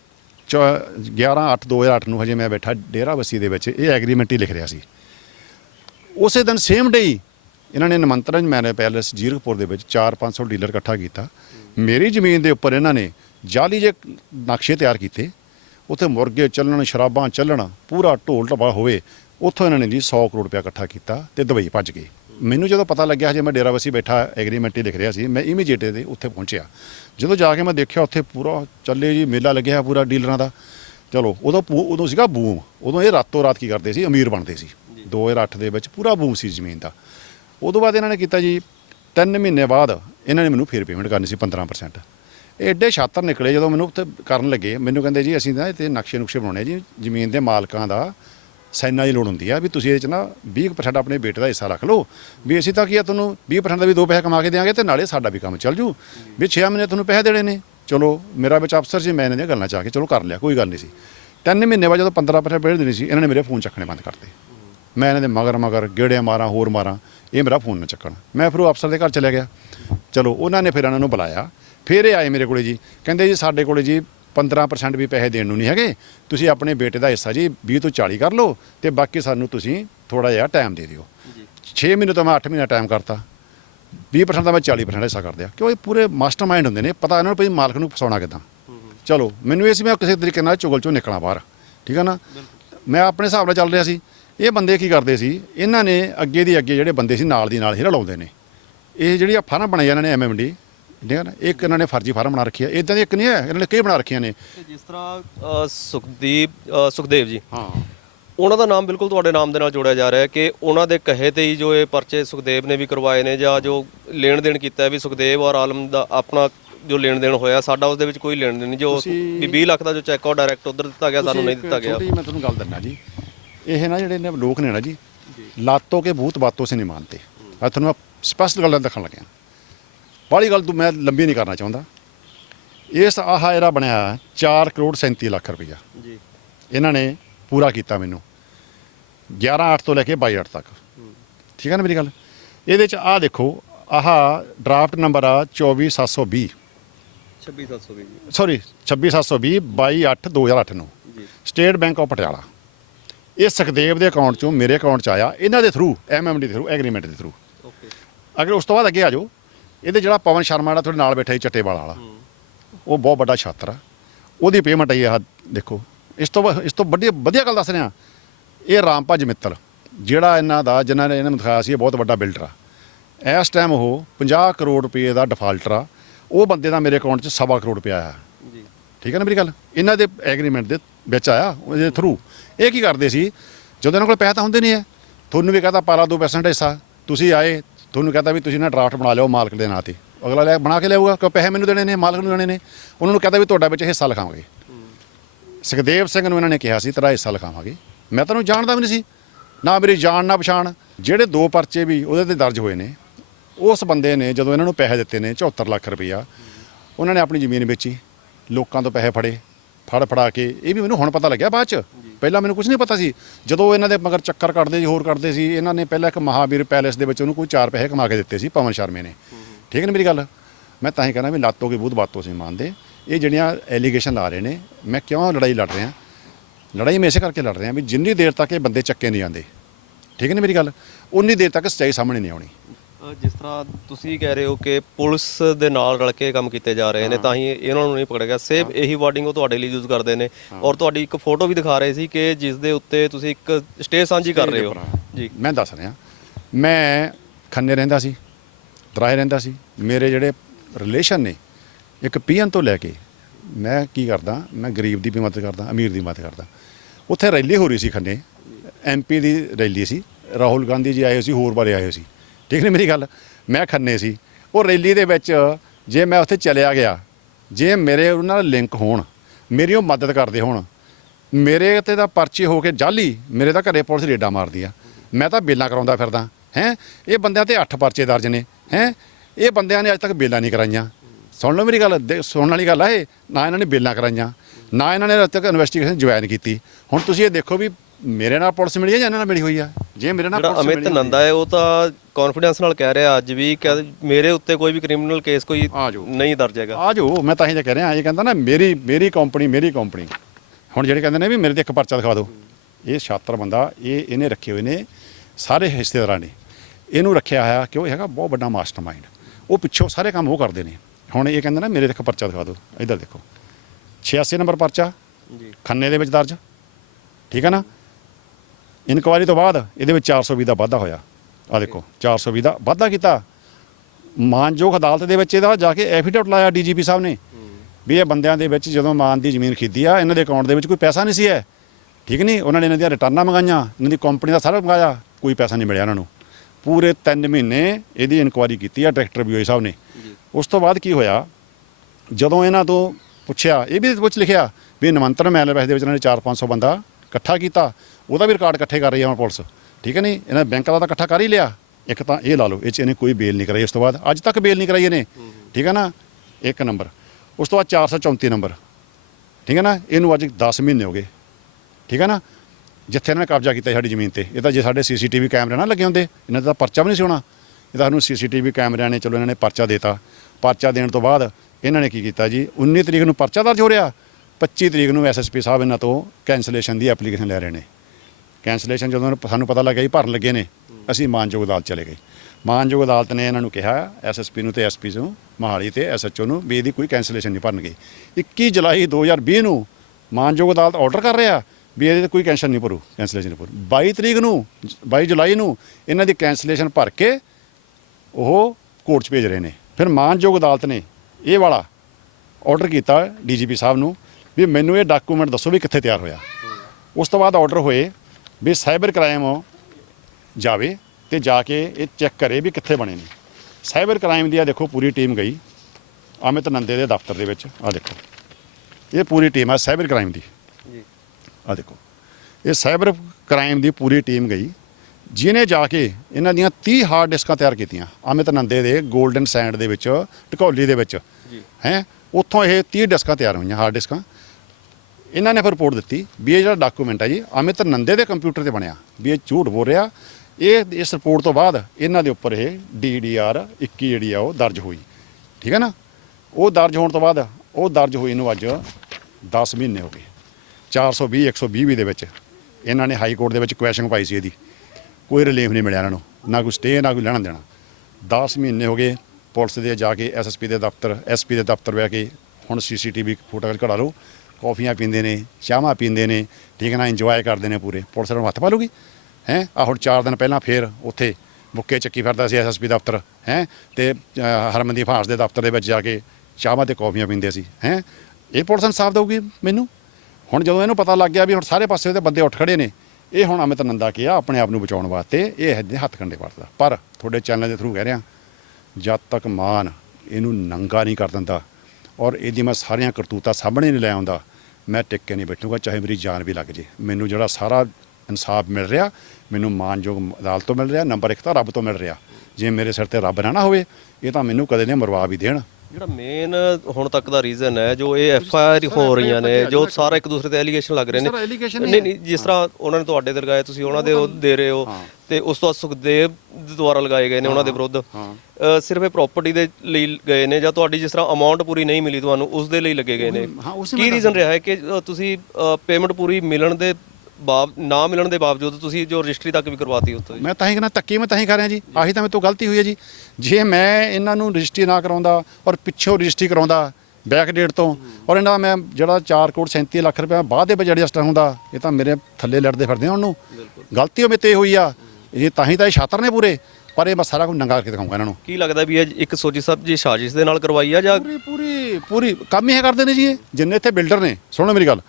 11/8/2008 ਨੂੰ ਹਜੇ ਮੈਂ ਬੈਠਾ ਡੇਰਾ ਬੱਸੀ ਦੇ ਵਿੱਚ ਇਹ ਐਗਰੀਮੈਂਟ ਹੀ ਲਿਖ ਰਿਹਾ ਸੀ। ਉਸੇ ਦਿਨ ਸੇਮ ਡੇ ਹੀ ਇਹਨਾਂ ਨੇ ਨਿਮੰਤਰਣ ਮੈਰਿਜ ਪੈਲੇਸ ਜੀਰਕਪੁਰ ਦੇ ਵਿੱਚ 400-500 ਡੀਲਰ ਇਕੱਠਾ ਕੀਤਾ। ਮੇਰੀ ਜ਼ਮੀਨ ਦੇ ਉੱਪਰ ਇਹਨਾਂ ਨੇ ਜਾਲੀ ਜੇ ਨਕਸ਼ੇ ਤਿਆਰ ਕੀਤੇ, ਉੱਥੇ ਮੁਰਗੇ ਚੱਲਣ, ਸ਼ਰਾਬਾਂ ਚੱਲਣ, ਪੂਰਾ ਢੋਲ ਢੱਬਾ ਹੋਵੇ। ਉੱਥੋਂ ਇਹਨਾਂ ਨੇ ਜੀ 100 ਕਰੋੜ ਰੁਪਇਆ ਇਕੱਠਾ ਕੀਤਾ ਤੇ ਦੁਬਈ ਭੱਜ ਗਏ। ਮੈਨੂੰ ਜਦੋਂ ਪਤਾ ਲੱਗਿਆ, ਹਜੇ ਮੈਂ ਡੇਰਾ ਬੱਸੀ ਬੈਠਾ ਐਗਰੀਮੈਂਟ ਹੀ ਲਿਖ ਰਿਹਾ ਸੀ, ਮੈਂ ਇਮੀਡੀਏਟ ਦੇ ਉੱਥੇ ਪਹੁੰਚਿਆ। ਜਦੋਂ ਜਾ ਕੇ ਮੈਂ ਦੇਖਿਆ ਉੱਥੇ ਪੂਰਾ ਚੱਲੇ ਜੀ ਮੇਲਾ ਲੱਗਿਆ ਪੂਰਾ ਡੀਲਰਾਂ ਦਾ। ਚਲੋ ਉਦੋਂ ਸੀਗਾ ਬੂਮ। ਉਦੋਂ ਇਹ ਰਾਤੋਂ ਰਾਤ ਕੀ ਕਰਦੇ ਸੀ, ਅਮੀਰ ਬਣਦੇ ਸੀ। 2008 ਦੇ ਵਿੱਚ ਪੂਰਾ ਬੂਮ ਸੀ ਜ਼ਮੀਨ ਦਾ। ਉਦੋਂ ਬਾਅਦ ਇਹਨਾਂ ਨੇ ਕੀਤਾ ਜੀ 3 ਮਹੀਨੇ ਬਾਅਦ ਇਹਨਾਂ ਨੇ ਮੈਨੂੰ ਫੇਰ ਪੇਮੈਂਟ ਕਰਨੀ ਸੀ 15%। ਇਹ ਐਡੇ ਛਾਤਰ ਨਿਕਲੇ। ਜਦੋਂ ਮੈਨੂੰ ਉੱਥੇ ਕਰਨ ਲੱਗੇ, ਮੈਨੂੰ ਕਹਿੰਦੇ ਜੀ ਅਸੀਂ ਤਾਂ ਇੱਥੇ ਨਕਸ਼ੇ ਨੁਕਸ਼ੇ ਬਣਾਉਣੇ ਜੀ ਜ਼ਮੀਨ ਦੇ ਮਾਲਕਾਂ ਦਾ ਸਾਈਨਾਂ ਦੀ ਲੋੜ ਹੁੰਦੀ ਆ ਵੀ ਤੁਸੀਂ ਇਹਦੇ 'ਚ ਨਾ 20% ਆਪਣੇ ਬੇਟੇ ਦਾ ਹਿੱਸਾ ਰੱਖ ਲਓ ਵੀ ਅਸੀਂ ਤਾਂ ਕੀ ਆ ਤੁਹਾਨੂੰ 20% ਦਾ ਵੀ 2 ਪੈਸੇ ਕਮਾ ਕੇ ਦੇਵਾਂਗੇ ਤੇ ਨਾਲੇ ਸਾਡਾ ਵੀ ਕੰਮ ਚੱਲ ਜੂ ਵੀ 6 ਮਹੀਨੇ ਤੁਹਾਨੂੰ ਪੈਸੇ ਦੇਣੇ ਨੇ। ਚਲੋ ਮੇਰਾ ਵਿੱਚ ਅਫਸਰ ਸੀ, ਮੈਂ ਇਹਨਾਂ ਦੀਆਂ ਗੱਲਾਂ 'ਚ ਆ ਕੇ ਚਲੋ ਕਰ ਲਿਆ, ਕੋਈ ਗੱਲ ਨਹੀਂ ਸੀ। 3 ਮਹੀਨੇ ਬਾਅਦ ਜਦੋਂ 15% ਪੈਸੇ ਦੇਣੀ ਸੀ, ਇਹਨਾਂ ਨੇ ਮੇਰੇ ਫੋਨ ਚੱਕਣੇ ਬੰਦ ਕਰਤੇ। ਮੈਂ ਇਹਨਾਂ ਦੇ ਮਗਰ ਗੇੜੇ ਮਾਰਾਂ ਹੋਰ ਮਾਰਾਂ, ਇਹ ਮੇਰਾ ਫੋਨ ਨਾ ਚੱਕਣ। ਮੈਂ ਫਿਰ ਉਹ ਅਫਸਰ ਦੇ ਘਰ ਚਲਿਆ ਗਿਆ। ਚਲੋ ਉਹਨਾਂ ਨੇ ਫਿਰ ਇਹਨਾਂ ਨੂੰ ਬੁਲਾਇਆ, ਫਿਰ ਇਹ ਆਏ ਮੇਰੇ ਕੋਲੇ ਜੀ, ਕਹਿੰਦੇ ਜੀ ਸਾਡੇ ਕੋਲੇ ਜੀ 15% ਵੀ ਪੈਸੇ ਦੇਣ ਨੂੰ ਨਹੀਂ ਹੈਗੇ, ਤੁਸੀਂ ਆਪਣੇ ਬੇਟੇ ਦਾ ਹਿੱਸਾ ਜੀ 20 ਤੋਂ 40 ਕਰ ਲਓ ਤੇ ਬਾਕੀ ਸਾਨੂੰ ਤੁਸੀਂ ਥੋੜਾ ਜਿਹਾ ਟਾਈਮ ਦੇ ਦਿਓ। 6 ਮਹੀਨੇ ਤੋਂ ਮੈਂ 8 ਮਹੀਨਾ ਟਾਈਮ ਕਰਤਾ, 20% ਦਾ ਮੈਂ 40% ਹਿੱਸਾ ਕਰ ਦਿਆ। ਕਿਉਂ ਇਹ ਪੂਰੇ ਮਾਸਟਰਮਾਈਂਡ ਹੁੰਦੇ ਨੇ, ਪਤਾ ਇਹਨਾਂ ਨੂੰ ਵੀ ਮਾਲਕ ਨੂੰ ਫਸਾਉਣਾ ਕਿੱਦਾਂ। ਚਲੋ ਮੈਨੂੰ ਇਹ ਸੀ ਮੈਂ ਕਿਸੇ ਤਰੀਕੇ ਨਾਲ ਚੁਗਲ ਚੋਂ ਨਿਕਲਾਂ ਬਾਹਰ, ਠੀਕ ਆ ਨਾ। ਮੈਂ ਆਪਣੇ ਹਿਸਾਬ ਨਾਲ ਚੱਲ ਰਿਹਾ ਸੀ। ਇਹ ਬੰਦੇ ਕੀ ਕਰਦੇ ਸੀ, ਇਹਨਾਂ ਨੇ ਅੱਗੇ ਦੀ ਅੱਗੇ ਜਿਹੜੇ ਬੰਦੇ ਸੀ ਨਾਲ ਦੀ ਨਾਲ ਹੀ ਰਲਾਉਂਦੇ ਨੇ। ਇਹ ਜਿਹੜੀ ਆ ਫਾਰਮ ਬਣਾਈ ਇਹਨਾਂ ਨੇ MMD, ਠੀਕ ਹੈ ਨਾ, ਇੱਕ ਇਹਨਾਂ ਨੇ ਫਰਜ਼ੀ ਫਾਰਮ ਬਣਾ ਰੱਖੀ ਹੈ, ਇਦਾਂ ਦੀ ਇੱਕ ਨਹੀਂ ਹੈ, ਇਹਨਾਂ ਨੇ ਕਈ ਬਣਾ ਰੱਖੀਆਂ ਨੇ। ਜਿਸ ਤਰ੍ਹਾਂ ਸੁਖਦੇਵ ਜੀ, ਹਾਂ, ਉਹਨਾਂ ਦਾ ਨਾਮ ਬਿਲਕੁਲ ਤੁਹਾਡੇ ਨਾਮ ਦੇ ਨਾਲ ਜੋੜਿਆ ਜਾ ਰਿਹਾ ਹੈ ਕਿ ਉਹਨਾਂ ਦੇ ਕਹੇ ਤੇ ਹੀ ਜੋ ਇਹ ਪਰਚੇ ਸੁਖਦੇਵ ਨੇ ਵੀ ਕਰਵਾਏ ਨੇ, ਜਾਂ ਜੋ ਲੈਣ ਦੇਣ ਕੀਤਾ ਹੈ ਵੀ ਸੁਖਦੇਵ ਔਰ ਆਲਮ ਦਾ ਆਪਣਾ ਜੋ ਲੈਣ ਦੇਣ ਹੋਇਆ, ਸਾਡਾ ਉਸ ਦੇ ਵਿੱਚ ਕੋਈ ਲੈਣ ਦੇਣ ਨਹੀਂ। ਜੋ ਵੀ 20 ਲੱਖ ਦਾ ਜੋ ਚੈੱਕ ਉਹ ਡਾਇਰੈਕਟ ਉਧਰ ਦਿੱਤਾ ਗਿਆ, ਸਾਨੂੰ ਨਹੀਂ ਦਿੱਤਾ ਗਿਆ। ਮੈਂ ਤੁਹਾਨੂੰ ਗੱਲ ਦਿੰਦਾ ਜੀ, ਇਹ ਨਾ ਜਿਹੜੇ ਨੇ ਲੋਕ ਨੇ ਨਾ ਜੀ, ਲਾਤੋਂ ਕੇ ਭੂਤ ਬਾਤੋਂ ਸੇ ਨਹੀਂ ਮਾਨਤੇ। ਮੈਂ ਤੁਹਾਨੂੰ ਸਪਸ਼ਟ ਗੱਲ ਦਿਖਾਉਣ ਲੱਗਿਆ, ਬਾਹਲੀ ਗੱਲ ਤੂੰ ਮੈਂ ਲੰਬੀ ਨਹੀਂ ਕਰਨਾ ਚਾਹੁੰਦਾ। ਇਸ ਆਹ ਜਿਹੜਾ ਬਣਿਆ 4 ਕਰੋੜ 37 ਲੱਖ ਰੁਪਈਆ ਜੀ, ਇਹਨਾਂ ਨੇ ਪੂਰਾ ਕੀਤਾ ਮੈਨੂੰ 11/8 ਤੋਂ ਲੈ ਕੇ 22/8 ਤੱਕ, ਠੀਕ ਹੈ ਨਾ ਮੇਰੀ ਗੱਲ। ਇਹਦੇ 'ਚ ਆਹ ਦੇਖੋ, ਆਹ ਡਰਾਫਟ ਨੰਬਰ ਆ 24720, 26720 ਸੌਰੀ 26720 22/8/2008 ਨੂੰ, ਸਟੇਟ ਬੈਂਕ ਆਫ ਪਟਿਆਲਾ। ਇਹ ਸੁਖਦੇਵ ਦੇ ਅਕਾਊਂਟ 'ਚੋਂ ਮੇਰੇ ਅਕਾਊਂਟ 'ਚ ਆਇਆ, ਇਹਨਾਂ ਦੇ ਥਰੂ, MMD ਦੇ ਥਰੂ, ਐਗਰੀਮੈਂਟ ਦੇ ਥਰੂ। ਓਕੇ, ਅਗਰ ਉਸ ਤੋਂ ਬਾਅਦ ਅੱਗੇ ਆ ਜਾਓ, ਇਹਦੇ ਜਿਹੜਾ ਪਵਨ ਸ਼ਰਮਾ ਦਾ ਤੁਹਾਡੇ ਨਾਲ ਬੈਠਾ ਸੀ ਚੱਟੇਵਾਲ ਵਾਲਾ, ਉਹ ਬਹੁਤ ਵੱਡਾ ਛਾਤਰ ਆ, ਉਹਦੀ ਪੇਮੈਂਟ ਆਈ ਆ ਦੇਖੋ। ਇਸ ਤੋਂ ਵੱਡੀ ਵਧੀਆ ਗੱਲ ਦੱਸ ਰਿਹਾ, ਇਹ ਰਾਮਪਾਜ ਮਿੱਤਲ ਜਿਹੜਾ ਇਹਨਾਂ ਦਾ, ਜਿਨ੍ਹਾਂ ਨੇ ਇਹਨਾਂ ਨੂੰ ਦਿਖਾਇਆ ਸੀ, ਇਹ ਬਹੁਤ ਵੱਡਾ ਬਿਲਡਰ ਆ। ਇਸ ਟਾਈਮ ਉਹ 50 ਕਰੋੜ ਰੁਪਏ ਦਾ ਡਿਫਾਲਟਰ ਆ। ਉਹ ਬੰਦੇ ਦਾ ਮੇਰੇ ਅਕਾਊਂਟ 'ਚ 1.25 ਕਰੋੜ ਰੁਪਇਆ ਆਇਆ ਜੀ, ਠੀਕ ਹੈ ਨਾ ਮੇਰੀ ਗੱਲ। ਇਹਨਾਂ ਦੇ ਐਗਰੀਮੈਂਟ ਦੇ ਵਿੱਚ ਆਇਆ, ਉਹਦੇ ਥਰੂ। ਇਹ ਕੀ ਕਰਦੇ ਸੀ, ਜਦੋਂ ਇਹਨਾਂ ਕੋਲ ਪੈਸਾ ਤਾਂ ਹੁੰਦੇ ਨਹੀਂ ਹੈ, ਤੁਹਾਨੂੰ ਵੀ ਕਹਤਾ ਪਾਲਾ 2% ਹਿੱਸਾ, ਤੁਸੀਂ ਆਏ, ਤੁਹਾਨੂੰ ਕਹਤਾ ਵੀ ਤੁਸੀਂ ਨਾ ਡਰਾਫਟ ਬਣਾ ਲਿਓ ਮਾਲਕ ਦੇ ਨਾਂ 'ਤੇ, ਅਗਲਾ ਲੈ ਬਣਾ ਕੇ ਲਿਆਊਗਾ ਕਿ ਪੈਸੇ ਮੈਨੂੰ ਦੇਣੇ ਨੇ, ਮਾਲਕ ਨੂੰ ਦੇਣੇ ਨੇ। ਉਹਨਾਂ ਨੂੰ ਕਹਤਾ ਵੀ ਤੁਹਾਡਾ ਵਿੱਚ ਹਿੱਸਾ ਲਿਖਾਵਾਂਗੇ। ਸੁਖਦੇਵ ਸਿੰਘ ਨੂੰ ਇਹਨਾਂ ਨੇ ਕਿਹਾ ਸੀ ਤੇਰਾ ਹਿੱਸਾ ਲਿਖਾਵਾਂਗੇ। ਮੈਂ ਤੁਹਾਨੂੰ ਜਾਣਦਾ ਵੀ ਨਹੀਂ ਸੀ, ਨਾ ਮੇਰੀ ਜਾਣ ਨਾ ਪਛਾਣ। ਜਿਹੜੇ 2 ਪਰਚੇ ਵੀ ਉਹਦੇ ਤੇ ਦਰਜ ਹੋਏ ਨੇ, ਉਸ ਬੰਦੇ ਨੇ ਜਦੋਂ ਇਹਨਾਂ ਨੂੰ ਪੈਸੇ ਦਿੱਤੇ ਨੇ 74 ਲੱਖ ਰੁਪਈਆ, ਉਹਨਾਂ ਨੇ ਆਪਣੀ ਜ਼ਮੀਨ ਵੇਚੀ, ਲੋਕਾਂ ਤੋਂ ਪੈਸੇ ਫੜਾ ਕੇ। ਇਹ ਵੀ ਮੈਨੂੰ ਹੁਣ ਪਤਾ ਲੱਗਿਆ ਬਾਅਦ 'ਚ, ਪਹਿਲਾਂ ਮੈਨੂੰ ਕੁਝ ਨਹੀਂ ਪਤਾ ਸੀ। ਜਦੋਂ ਇਹਨਾਂ ਦੇ ਮਗਰ ਚੱਕਰ ਕੱਢਦੇ ਸੀ, ਹੋਰ ਕਰਦੇ ਸੀ, ਇਹਨਾਂ ਨੇ ਪਹਿਲਾਂ ਇੱਕ ਮਹਾਵੀਰ ਪੈਲੇਸ ਦੇ ਵਿੱਚ ਉਹਨੂੰ ਕੋਈ 4 ਪੈਸੇ ਕਮਾ ਕੇ ਦਿੱਤੇ ਸੀ ਪਵਨ ਸ਼ਰਮੇ ਨੇ, ਠੀਕ ਹੈ ਨਾ ਮੇਰੀ ਗੱਲ। ਮੈਂ ਤਾਂ ਹੀ ਕਹਿੰਦਾ ਵੀ ਲਾਤੋਂ ਕੇ ਬੂਤ ਬਾਤੋਂ ਸੀ ਮੰਨਦੇ। ਇਹ ਜਿਹੜੀਆਂ ਐਲੀਗੇਸ਼ਨ ਲਾ ਰਹੇ ਨੇ, ਮੈਂ ਕਿਉਂ ਲੜਾਈ ਲੜ ਰਿਹਾ, ਲੜਾਈ ਮੈਂ ਇਸੇ ਕਰਕੇ ਲੜ ਰਿਹਾ ਵੀ ਜਿੰਨੀ ਦੇਰ ਤੱਕ ਇਹ ਬੰਦੇ ਚੱਕੇ ਨਹੀਂ ਜਾਂਦੇ, ਠੀਕ ਹੈ ਨਾ ਮੇਰੀ ਗੱਲ, ਉਨੀ ਦੇਰ ਤੱਕ ਸੱਚਾਈ ਸਾਹਮਣੇ ਨਹੀਂ ਆਉਣੀ। ਜਿਸ ਤਰ੍ਹਾਂ ਤੁਸੀਂ ਕਹਿ ਰਹੇ ਹੋ ਕਿ ਪੁਲਿਸ ਦੇ ਨਾਲ ਰਲ ਕੇ ਕੰਮ ਕੀਤੇ ਜਾ ਰਹੇ ਨੇ, ਤਾਂ ਹੀ ਇਹਨਾਂ ਨੂੰ ਨਹੀਂ ਪਕੜਿਆ ਗਿਆ। ਸੇਮ ਇਹੀ ਵਾਰਡਿੰਗ ਉਹ ਤੁਹਾਡੇ ਲਈ ਯੂਜ਼ ਕਰਦੇ ਨੇ, ਔਰ ਤੁਹਾਡੀ ਇੱਕ ਫੋਟੋ ਵੀ ਦਿਖਾ ਰਹੇ ਸੀ ਕਿ ਜਿਸ ਦੇ ਉੱਤੇ ਤੁਸੀਂ ਇੱਕ ਸਟੇਜ ਸਾਂਝੀ ਕਰ ਰਹੇ ਹੋ ਜੀ। ਮੈਂ ਦੱਸ ਰਿਹਾ, ਮੈਂ ਖੰਨੇ ਰਹਿੰਦਾ ਸੀ, ਦਰਾਹੇ ਰਹਿੰਦਾ ਸੀ। ਮੇਰੇ ਜਿਹੜੇ ਰਿਲੇਸ਼ਨ ਨੇ, ਇੱਕ ਪੀਐਨ ਤੋਂ ਲੈ ਕੇ, ਮੈਂ ਕੀ ਕਰਦਾ, ਮੈਂ ਗਰੀਬ ਦੀ ਵੀ ਮਦਦ ਕਰਦਾ, ਅਮੀਰ ਦੀ ਮਦਦ ਕਰਦਾ। ਉੱਥੇ ਰੈਲੀ ਹੋ ਰਹੀ ਸੀ ਖੰਨੇ, MP ਦੀ ਰੈਲੀ ਸੀ, ਰਾਹੁਲ ਗਾਂਧੀ ਜੀ ਆਏ ਹੋਏ ਸੀ, ਹੋਰ ਬਾਰੇ ਆਏ ਹੋਏ ਸੀ, ਠੀਕ ਨੇ ਮੇਰੀ ਗੱਲ। ਮੈਂ ਖੰਨੇ ਸੀ, ਉਹ ਰੈਲੀ ਦੇ ਵਿੱਚ ਜੇ ਮੈਂ ਉੱਥੇ ਚਲਿਆ ਗਿਆ, ਜੇ ਮੇਰੇ ਉਹਨਾਂ ਨਾਲ ਲਿੰਕ ਹੋਣ, ਮੇਰੀ ਉਹ ਮਦਦ ਕਰਦੇ ਹੋਣ, ਮੇਰੇ ਤੇ ਤਾਂ ਪਰਚੇ ਹੋ ਕੇ ਜਾਲੀ, ਮੇਰੇ ਤਾਂ ਘਰੇ ਪੁਲਿਸ ਰੇਡਾਂ ਮਾਰਦੀ ਆ, ਮੈਂ ਤਾਂ ਬੇਲਾਂ ਕਰਾਉਂਦਾ ਫਿਰਦਾ ਹੈਂ। ਇਹ ਬੰਦਿਆਂ ਤੇ 8 ਪਰਚੇ ਦਰਜ ਨੇ ਹੈਂ। ਇਹ ਬੰਦਿਆਂ ਨੇ ਅੱਜ ਤੱਕ ਬੇਲਾਂ ਨਹੀਂ ਕਰਾਈਆਂ। ਸੁਣ ਲਓ ਮੇਰੀ ਗੱਲ, ਸੁਣਨ ਵਾਲੀ ਗੱਲ ਆ ਇਹ। ਨਾ ਇਹਨਾਂ ਨੇ ਬੇਲਾਂ ਕਰਾਈਆਂ, ਨਾ ਇਹਨਾਂ ਨੇ ਅੱਜ ਤੱਕ ਇਨਵੈਸਟੀਗੇਸ਼ਨ ਜੁਆਇਨ ਕੀਤੀ। ਹੁਣ ਤੁਸੀਂ ਇਹ ਦੇਖੋ ਵੀ ਮੇਰੇ ਨਾਲ ਪੁਲਿਸ ਮਿਲੀ ਹੈ ਜਾਂ ਇਹਨਾਂ ਨਾਲ ਮਿਲੀ ਹੋਈ ਆ। ਜੇ ਮੇਰੇ ਨਾਲ ਜਿਹੜਾ ਅਮਿਤ ਨੰਦਾ ਹੈ, ਉਹ ਤਾਂ ਕੌਨਫੀਡੈਂਸ ਨਾਲ ਕਹਿ ਰਿਹਾ ਅੱਜ ਵੀ ਕਿ ਮੇਰੇ ਉੱਤੇ ਕੋਈ ਵੀ ਕ੍ਰਿਮੀਨਲ ਕੇਸ ਕੋਈ ਨਹੀਂ ਦਰਜ ਹੈਗਾ। ਆ ਜਾਓ, ਮੈਂ ਤਾਂ ਹੀ ਤਾਂ ਕਹਿ ਰਿਹਾ। ਇਹ ਕਹਿੰਦਾ ਨਾ ਮੇਰੀ ਕੰਪਨੀ। ਹੁਣ ਜਿਹੜੇ ਕਹਿੰਦੇ ਨੇ ਵੀ ਮੇਰੇ ਤੇ ਇੱਕ ਪਰਚਾ ਦਿਖਾ ਦਿਓ, ਇਹ ਛਾਤਰ ਬੰਦਾ, ਇਹਨੇ ਰੱਖੇ ਹੋਏ ਨੇ ਸਾਰੇ ਰਿਸ਼ਤੇਦਾਰਾਂ ਨੇ, ਇਹਨੂੰ ਰੱਖਿਆ ਹੋਇਆ ਕਿ ਉਹ ਹੈਗਾ ਬਹੁਤ ਵੱਡਾ ਮਾਸਟਰਮਾਈਂਡ। ਉਹ ਪਿੱਛੋਂ ਸਾਰੇ ਕੰਮ ਉਹ ਕਰਦੇ ਨੇ। ਹੁਣ ਇਹ ਕਹਿੰਦਾ ਨਾ ਮੇਰੇ ਤੇ ਇੱਕ ਪਰਚਾ ਦਿਖਾ ਦਿਓ, ਇੱਧਰ ਦੇਖੋ 86 ਨੰਬਰ ਪਰਚਾ ਜੀ, ਖੰਨੇ ਦੇ ਵਿੱਚ ਦਰਜ, ਠੀਕ ਹੈ ਨਾ। ਇਨਕੁਆਇਰੀ ਤੋਂ ਬਾਅਦ ਇਹਦੇ ਵਿੱਚ 420 ਦਾ ਵਾਧਾ ਹੋਇਆ। ਆ ਦੇਖੋ 420 ਦਾ ਵਾਧਾ ਕੀਤਾ। ਮਾਨਯੋਗ ਅਦਾਲਤ ਦੇ ਵਿੱਚ ਇਹਦਾ ਜਾ ਕੇ ਐਫੀਡੇਵਿਟ ਲਾਇਆ DGP ਸਾਹਿਬ ਨੇ ਵੀ ਇਹ ਬੰਦਿਆਂ ਦੇ ਵਿੱਚ ਜਦੋਂ ਮਾਨ ਦੀ ਜ਼ਮੀਨ ਖਰੀਦੀ ਆ, ਇਹਨਾਂ ਦੇ ਅਕਾਊਂਟ ਦੇ ਵਿੱਚ ਕੋਈ ਪੈਸਾ ਨਹੀਂ ਸੀ ਹੈ, ਠੀਕ ਨਹੀਂ। ਉਹਨਾਂ ਨੇ ਇਹਨਾਂ ਦੀਆਂ ਰਿਟਰਨਾਂ ਮੰਗਾਈਆਂ, ਇਹਨਾਂ ਦੀ ਕੰਪਨੀ ਦਾ ਸਾਰਾ ਮੰਗਾਇਆ, ਕੋਈ ਪੈਸਾ ਨਹੀਂ ਮਿਲਿਆ ਇਹਨਾਂ ਨੂੰ। ਪੂਰੇ 3 ਮਹੀਨੇ ਇਹਦੀ ਇਨਕੁਆਇਰੀ ਕੀਤੀ ਆ ਡਾਇਰੈਕਟਰ BOI ਸਾਹਿਬ ਨੇ। ਉਸ ਤੋਂ ਬਾਅਦ ਕੀ ਹੋਇਆ, ਜਦੋਂ ਇਹਨਾਂ ਤੋਂ ਪੁੱਛਿਆ, ਇਹ ਵੀ ਵਿੱਚ ਲਿਖਿਆ ਵੀ ਨਿਮੰਤਰਣ ਮੈਲ ਵੈਸੇ ਦੇ ਵਿੱਚ ਇਹਨਾਂ ਨੇ 400-500 ਬੰਦਾ ਇਕੱਠਾ ਕੀਤਾ, ਉਹਦਾ ਵੀ ਰਿਕਾਰਡ ਇਕੱਠੇ ਕਰ ਰਹੀ ਹੈ ਹੁਣ ਪੁਲਿਸ, ਠੀਕ ਹੈ ਨਹੀਂ। ਇਹਨਾਂ ਬੈਂਕ ਦਾ ਤਾਂ ਇਕੱਠਾ ਕਰ ਹੀ ਲਿਆ, ਇੱਕ ਤਾਂ ਇਹ ਲਾ ਲਓ, ਇਹ 'ਚ ਇਹਨੇ ਕੋਈ ਬੇਲ ਨਹੀਂ ਕਰਾਈ ਉਸ ਤੋਂ ਬਾਅਦ, ਅੱਜ ਤੱਕ ਬੇਲ ਨਹੀਂ ਕਰਾਈ ਇਹਨੇ, ਠੀਕ ਹੈ ਨਾ। ਇੱਕ ਨੰਬਰ, ਉਸ ਤੋਂ ਬਾਅਦ 434 ਨੰਬਰ, ਠੀਕ ਹੈ ਨਾ, ਇਹਨੂੰ ਅੱਜ 10 ਮਹੀਨੇ ਹੋ ਗਏ, ਠੀਕ ਹੈ ਨਾ। ਜਿੱਥੇ ਇਹਨਾਂ ਨੇ ਕਬਜ਼ਾ ਕੀਤਾ ਸਾਡੀ ਜ਼ਮੀਨ ਤੇ, ਇਹ ਤਾਂ ਜੇ ਸਾਡੇ CCTV ਕੈਮਰੇ ਨਾ ਲੱਗੇ ਹੁੰਦੇ ਇਹਨਾਂ ਦਾ ਪਰਚਾ ਵੀ ਨਹੀਂ ਸੀ ਹੋਣਾ। ਇਹ ਤਾਂ ਸਾਨੂੰ CCTV ਕੈਮਰਿਆਂ ਨੇ, ਚਲੋ ਇਹਨਾਂ ਨੇ ਪਰਚਾ ਦੇਤਾ। ਪਰਚਾ ਦੇਣ ਤੋਂ ਬਾਅਦ ਇਹਨਾਂ ਨੇ ਕੀ ਕੀਤਾ ਜੀ, 19 ਤਰੀਕ ਨੂੰ ਪਰਚਾ ਦਰਜ ਹੋ ਰਿਹਾ, 25 ਤਰੀਕ ਨੂੰ SSP ਸਾਹਿਬ ਇਹਨਾਂ ਤੋਂ ਕੈਂਸਲੇਸ਼ਨ ਦੀ ਐਪਲੀਕੇਸ਼ਨ ਲੈ ਰਹੇ ਨੇ। ਕੈਂਸਲੇਸ਼ਨ ਜਦੋਂ ਸਾਨੂੰ ਪਤਾ ਲੱਗਿਆ ਜੀ ਭਰਨ ਲੱਗੇ ਨੇ, ਅਸੀਂ ਮਾਨਯੋਗ ਅਦਾਲਤ ਚਲੇ ਗਏ। ਮਾਨਯੋਗ ਅਦਾਲਤ ਨੇ ਇਹਨਾਂ ਨੂੰ ਕਿਹਾ, SSP ਨੂੰ ਤੇ SP ਨੂੰ, ਮੋਹਾਲੀ ਤੇ SHO ਨੂੰ, ਵੀ ਇਹਦੀ ਕੋਈ ਕੈਂਸਲੇਸ਼ਨ ਨਹੀਂ ਭਰਨਗੇ। 21 ਜੁਲਾਈ 2020 ਨੂੰ ਮਾਨਯੋਗ ਅਦਾਲਤ ਆਰਡਰ ਕਰ ਰਿਹਾ ਵੀ ਇਹਦੇ ਤੇ ਕੋਈ ਕੈਂਸਲੇਸ਼ਨ ਨਹੀਂ ਭਰੂ। 22 ਤਰੀਕ ਨੂੰ, 22 ਜੁਲਾਈ ਨੂੰ ਇਹਨਾਂ ਦੀ ਕੈਂਸਲੇਸ਼ਨ ਭਰ ਕੇ ਉਹ ਕੋਰਟ 'ਚ ਭੇਜ ਰਹੇ ਨੇ। ਫਿਰ ਮਾਨਯੋਗ ਅਦਾਲਤ ਨੇ ਇਹ ਵਾਲਾ ਆਰਡਰ ਕੀਤਾ DGP ਸਾਹਿਬ ਨੂੰ ਵੀ ਮੈਨੂੰ ਇਹ ਡਾਕੂਮੈਂਟ ਦੱਸੋ ਵੀ ਕਿੱਥੇ ਤਿਆਰ ਹੋਇਆ। ਉਸ ਤੋਂ ਬਾਅਦ ਆਰਡਰ ਹੋਏ ਵੀ ਸਾਈਬਰ ਕ੍ਰਾਈਮ ਜਾਵੇ ਤੇ ਜਾ ਕੇ ਇਹ ਚੈੱਕ ਕਰੇ ਵੀ ਕਿੱਥੇ ਬਣੇ ਨੇ। ਸਾਈਬਰ ਕ੍ਰਾਈਮ ਦੀ ਆ ਦੇਖੋ ਪੂਰੀ ਟੀਮ ਗਈ ਅਮਿਤ ਨੰਦੇ ਦੇ ਦਫ਼ਤਰ ਦੇ ਵਿੱਚ, ਆ ਦੇਖੋ ਇਹ ਪੂਰੀ ਟੀਮ ਆ ਸਾਈਬਰ ਕ੍ਰਾਈਮ ਦੀ ਜੀ, ਆ ਦੇਖੋ ਇਹ ਸਾਈਬਰ ਕ੍ਰਾਈਮ ਦੀ ਪੂਰੀ ਟੀਮ ਗਈ, ਜਿਹਨੇ ਜਾ ਕੇ ਇਹਨਾਂ ਦੀਆਂ 30 ਹਾਰਡ ਡਿਸਕਾਂ ਤਿਆਰ ਕੀਤੀਆਂ ਅਮਿਤ ਨੰਦੇ ਦੇ ਗੋਲਡਨ ਸੈਂਡ ਦੇ ਵਿੱਚ, ਢਕੌਲੀ ਦੇ ਵਿੱਚ ਹੈ। ਉੱਥੋਂ ਇਹ 30 ਡਿਸਕਾਂ ਤਿਆਰ ਹੋਈਆਂ, ਹਾਰਡ ਡਿਸਕਾਂ। ਇਹਨਾਂ ਨੇ ਫਿਰ ਰਿਪੋਰਟ ਦਿੱਤੀ ਵੀ ਇਹ ਜਿਹੜਾ ਡਾਕੂਮੈਂਟ ਹੈ ਜੀ ਅਮਿਤ ਨੰਦੇ ਦੇ ਕੰਪਿਊਟਰ ਤੇ ਬਣਿਆ, ਵੀ ਇਹ ਝੂਠ ਬੋਲ ਰਿਹਾ। ਇਸ ਰਿਪੋਰਟ ਤੋਂ ਬਾਅਦ ਇਹਨਾਂ ਦੇ ਉੱਪਰ ਇਹ DDR 21 ਜਿਹੜੀ ਆ ਉਹ ਦਰਜ ਹੋਈ, ਠੀਕ ਹੈ ਨਾ। ਉਹ ਦਰਜ ਹੋਣ ਤੋਂ ਬਾਅਦ, ਉਹ ਦਰਜ ਹੋਈ ਨੂੰ ਅੱਜ 10 ਮਹੀਨੇ ਹੋ ਗਏ। 420 120 ਦੇ ਵਿੱਚ ਇਹਨਾਂ ਨੇ ਹਾਈ ਕੋਰਟ ਦੇ ਵਿੱਚ ਕੁਐਸ਼ਨ ਪਾਈ ਸੀ, ਇਹਦੀ ਕੋਈ ਰਿਲੀਫ ਨਹੀਂ ਮਿਲਿਆ ਇਹਨਾਂ ਨੂੰ, ਨਾ ਕੋਈ ਸਟੇ ਨਾ ਕੋਈ ਲੈਣਾ ਦੇਣਾ। 10 ਮਹੀਨੇ ਹੋ ਗਏ ਪੁਲਿਸ ਦੇ ਜਾ ਕੇ SSP ਦੇ ਦਫ਼ਤਰ, SP ਦੇ ਦਫ਼ਤਰ ਬਹਿ ਕੇ ਹੁਣ CCTV ਫੋਟੋ ਕਢਾ ਲਓ, ਕੌਫੀਆਂ ਪੀਂਦੇ ਨੇ, ਚਾਹਾਂ ਪੀਂਦੇ ਨੇ, ਠੀਕ ਹੈ ਨਾ, ਇੰਜੋਏ ਕਰਦੇ ਨੇ ਪੂਰੇ। ਪੁਲਿਸ ਨੂੰ ਹੱਥ ਪਾ ਲੂਗੀ ਹੈ। ਆ ਹੁਣ 4 ਦਿਨ ਪਹਿਲਾਂ ਫੇਰ ਉੱਥੇ ਬੁੱਕੇ ਚੱਕੀ ਫਿਰਦਾ ਸੀ SSP ਦਫ਼ਤਰ ਹੈ, ਤੇ ਹਰਮਨਦੀਪ ਹਾਸ ਦੇ ਦਫ਼ਤਰ ਦੇ ਵਿੱਚ ਜਾ ਕੇ ਚਾਹਾਂ ਤੇ ਕੌਫੀਆਂ ਪੀਂਦੇ ਸੀ ਹੈ। ਇਹ ਪੁਲਿਸ ਇਨਸਾਫ ਦੇਊਗੀ ਮੈਨੂੰ? ਹੁਣ ਜਦੋਂ ਇਹਨੂੰ ਪਤਾ ਲੱਗ ਗਿਆ ਵੀ ਹੁਣ ਸਾਰੇ ਪਾਸੇ ਉਹਦੇ ਬੰਦੇ ਉੱਠ ਖੜੇ ਨੇ, ਇਹ ਹੁਣ ਅਮਿਤ ਨੰਦਾ ਕੀ ਆ ਆਪਣੇ ਆਪ ਨੂੰ ਬਚਾਉਣ ਵਾਸਤੇ ਇਹ ਹੱਥ ਕੰਡੇ ਵਰਤਦਾ। ਪਰ ਤੁਹਾਡੇ ਚੈਨਲ ਦੇ ਥਰੂ ਕਹਿ ਰਿਹਾ, ਜਦ ਤੱਕ ਮਾਨ ਇਹਨੂੰ ਨੰਗਾ ਨਹੀਂ ਕਰ ਦਿੰਦਾ ਔਰ ਇਹਦੀ ਮੈਂ ਸਾਰੀਆਂ ਕਰਤੂਤਾਂ ਸਾਹਮਣੇ ਨਹੀਂ ਲੈ ਆਉਂਦਾ, ਮੈਂ ਟਿਕ ਕੇ ਨਹੀਂ ਬੈਠੂਗਾ, ਚਾਹੇ ਮੇਰੀ ਜਾਨ ਵੀ ਲੱਗ ਜੇ। ਮੈਨੂੰ ਜਿਹੜਾ ਸਾਰਾ ਇਨਸਾਫ ਮਿਲ ਰਿਹਾ, ਮੈਨੂੰ ਮਾਨਯੋਗ ਅਦਾਲਤ ਤੋਂ ਮਿਲ ਰਿਹਾ, ਨੰਬਰ 1 ਤਾਂ ਰੱਬ ਤੋਂ ਮਿਲ ਰਿਹਾ। ਜੇ ਮੇਰੇ ਸਿਰ ਤੇ ਰੱਬ ਨਾ ਹੋਵੇ, ਇਹ ਤਾਂ ਮੈਨੂੰ ਕਦੇ ਨੇ ਮਰਵਾ ਵੀ ਦੇਣ। ਜਿਹੜਾ ਮੇਨ ਹੁਣ ਤੱਕ ਦਾ ਰੀਜ਼ਨ ਹੈ ਜੋ ਇਹ FIR ਹੋ ਰਹੀਆਂ ਨੇ, ਜੋ ਸਾਰਾ ਇੱਕ ਦੂਸਰੇ ਤੇ ਐਲੀਗੇਸ਼ਨ ਲੱਗ ਰਹੇ ਨੇ, ਨਹੀਂ ਜਿਸ ਤਰ੍ਹਾਂ ਉਹਨਾਂ ਨੇ ਤੁਹਾਡੇ ਤੇ ਲਗਾਏ, ਤੁਸੀਂ ਉਹਨਾਂ ਦੇ ਉਹ ਦੇ ਰਹੇ ਹੋ, ਤੇ ਉਸ ਤੋਂ ਬਾਅਦ ਸੁਖਦੇਵ ਦੁਆਰਾ ਲਗਾਏ ਗਏ ਨੇ ਉਹਨਾਂ ਦੇ ਵਿਰੁੱਧ, ਸਿਰਫ ਇਹ ਪ੍ਰਾਪਰਟੀ ਦੇ ਲਈ ਗਏ ਨੇ, ਜਾਂ ਤੁਹਾਡੀ ਜਿਸ ਤਰ੍ਹਾਂ ਅਮਾਉਂਟ ਪੂਰੀ ਨਹੀਂ ਮਿਲੀ ਤੁਹਾਨੂੰ ਉਸ ਦੇ ਲਈ ਲੱਗੇ ਗਏ ਨੇ? ਕੀ ਰੀਜ਼ਨ ਰਿਹਾ ਹੈ ਕਿ ਤੁਸੀਂ ਪੇਮੈਂਟ ਪੂਰੀ ਮਿਲਣ ਦੇ ਨਾ ਮਿਲਣ ਦੇ ਬਾਵਜੂਦ ਤੁਸੀਂ ਜੋ ਰਜਿਸਟਰੀ ਤੱਕ ਵੀ ਕਰਵਾਤੀ ਉੱਥੇ? ਮੈਂ ਤਾਂ ਹੀ ਕਹਿੰਦਾ ਧੱਕੇ ਮੈਂ ਤਾਂ ਹੀ ਕਰ ਰਿਹਾ ਜੀ, ਆਹੀ ਤਾਂ ਮੇਰੇ ਤੋਂ ਗਲਤੀ ਹੋਈ ਹੈ ਜੀ। ਜੇ ਮੈਂ ਇਹਨਾਂ ਨੂੰ ਰਜਿਸਟਰੀ ਨਾ ਕਰਾਉਂਦਾ ਔਰ ਪਿੱਛੋਂ ਰਜਿਸਟਰੀ ਕਰਾਉਂਦਾ ਬੈਕ ਡੇਟ ਤੋਂ, ਔਰ ਇਹਨਾਂ ਦਾ ਮੈਂ ਜਿਹੜਾ 4 ਕਰੋੜ 37 ਲੱਖ ਰੁਪਏ ਬਾਅਦ ਦੇ ਵਿੱਚ ਐਡਜਸਟ ਹੁੰਦਾ, ਇਹ ਤਾਂ ਮੇਰੇ ਥੱਲੇ ਲੜਦੇ ਫਿਰਦੇ ਆ। ਉਹਨੂੰ ਗਲਤੀ ਉਹ ਮੇਰੇ ਤੇ ਹੋਈ ਆ, ਇਹ ਤਾਂ ਹੀ ਤਾਂ ਇਹ ਛਾਤਰ ਨੇ ਪੂਰੇ, ਪਰ ਇਹ ਮੈਂ ਸਾਰਾ ਕੁਝ ਨੰਗਾ ਕਰਕੇ ਦਿਖਾਊਂਗਾ ਇਹਨਾਂ ਨੂੰ। ਕੀ ਲੱਗਦਾ ਵੀ ਇਹ ਇੱਕ ਸੋਚੀ ਸਾਹਿਬ ਜੀ ਸਾਜ਼ਿਸ਼ ਦੇ ਨਾਲ ਕਰਵਾਈ ਆ ਜਾਂ ਪੂਰੀ ਕੰਮ ਇਹ ਕਰਦੇ ਨੇ ਜੀ? ਇਹ ਜਿੰਨੇ ਇੱਥੇ ਬਿਲਡਰ ਨੇ, ਸੁਣੋ ਮੇਰੀ ਗੱਲ,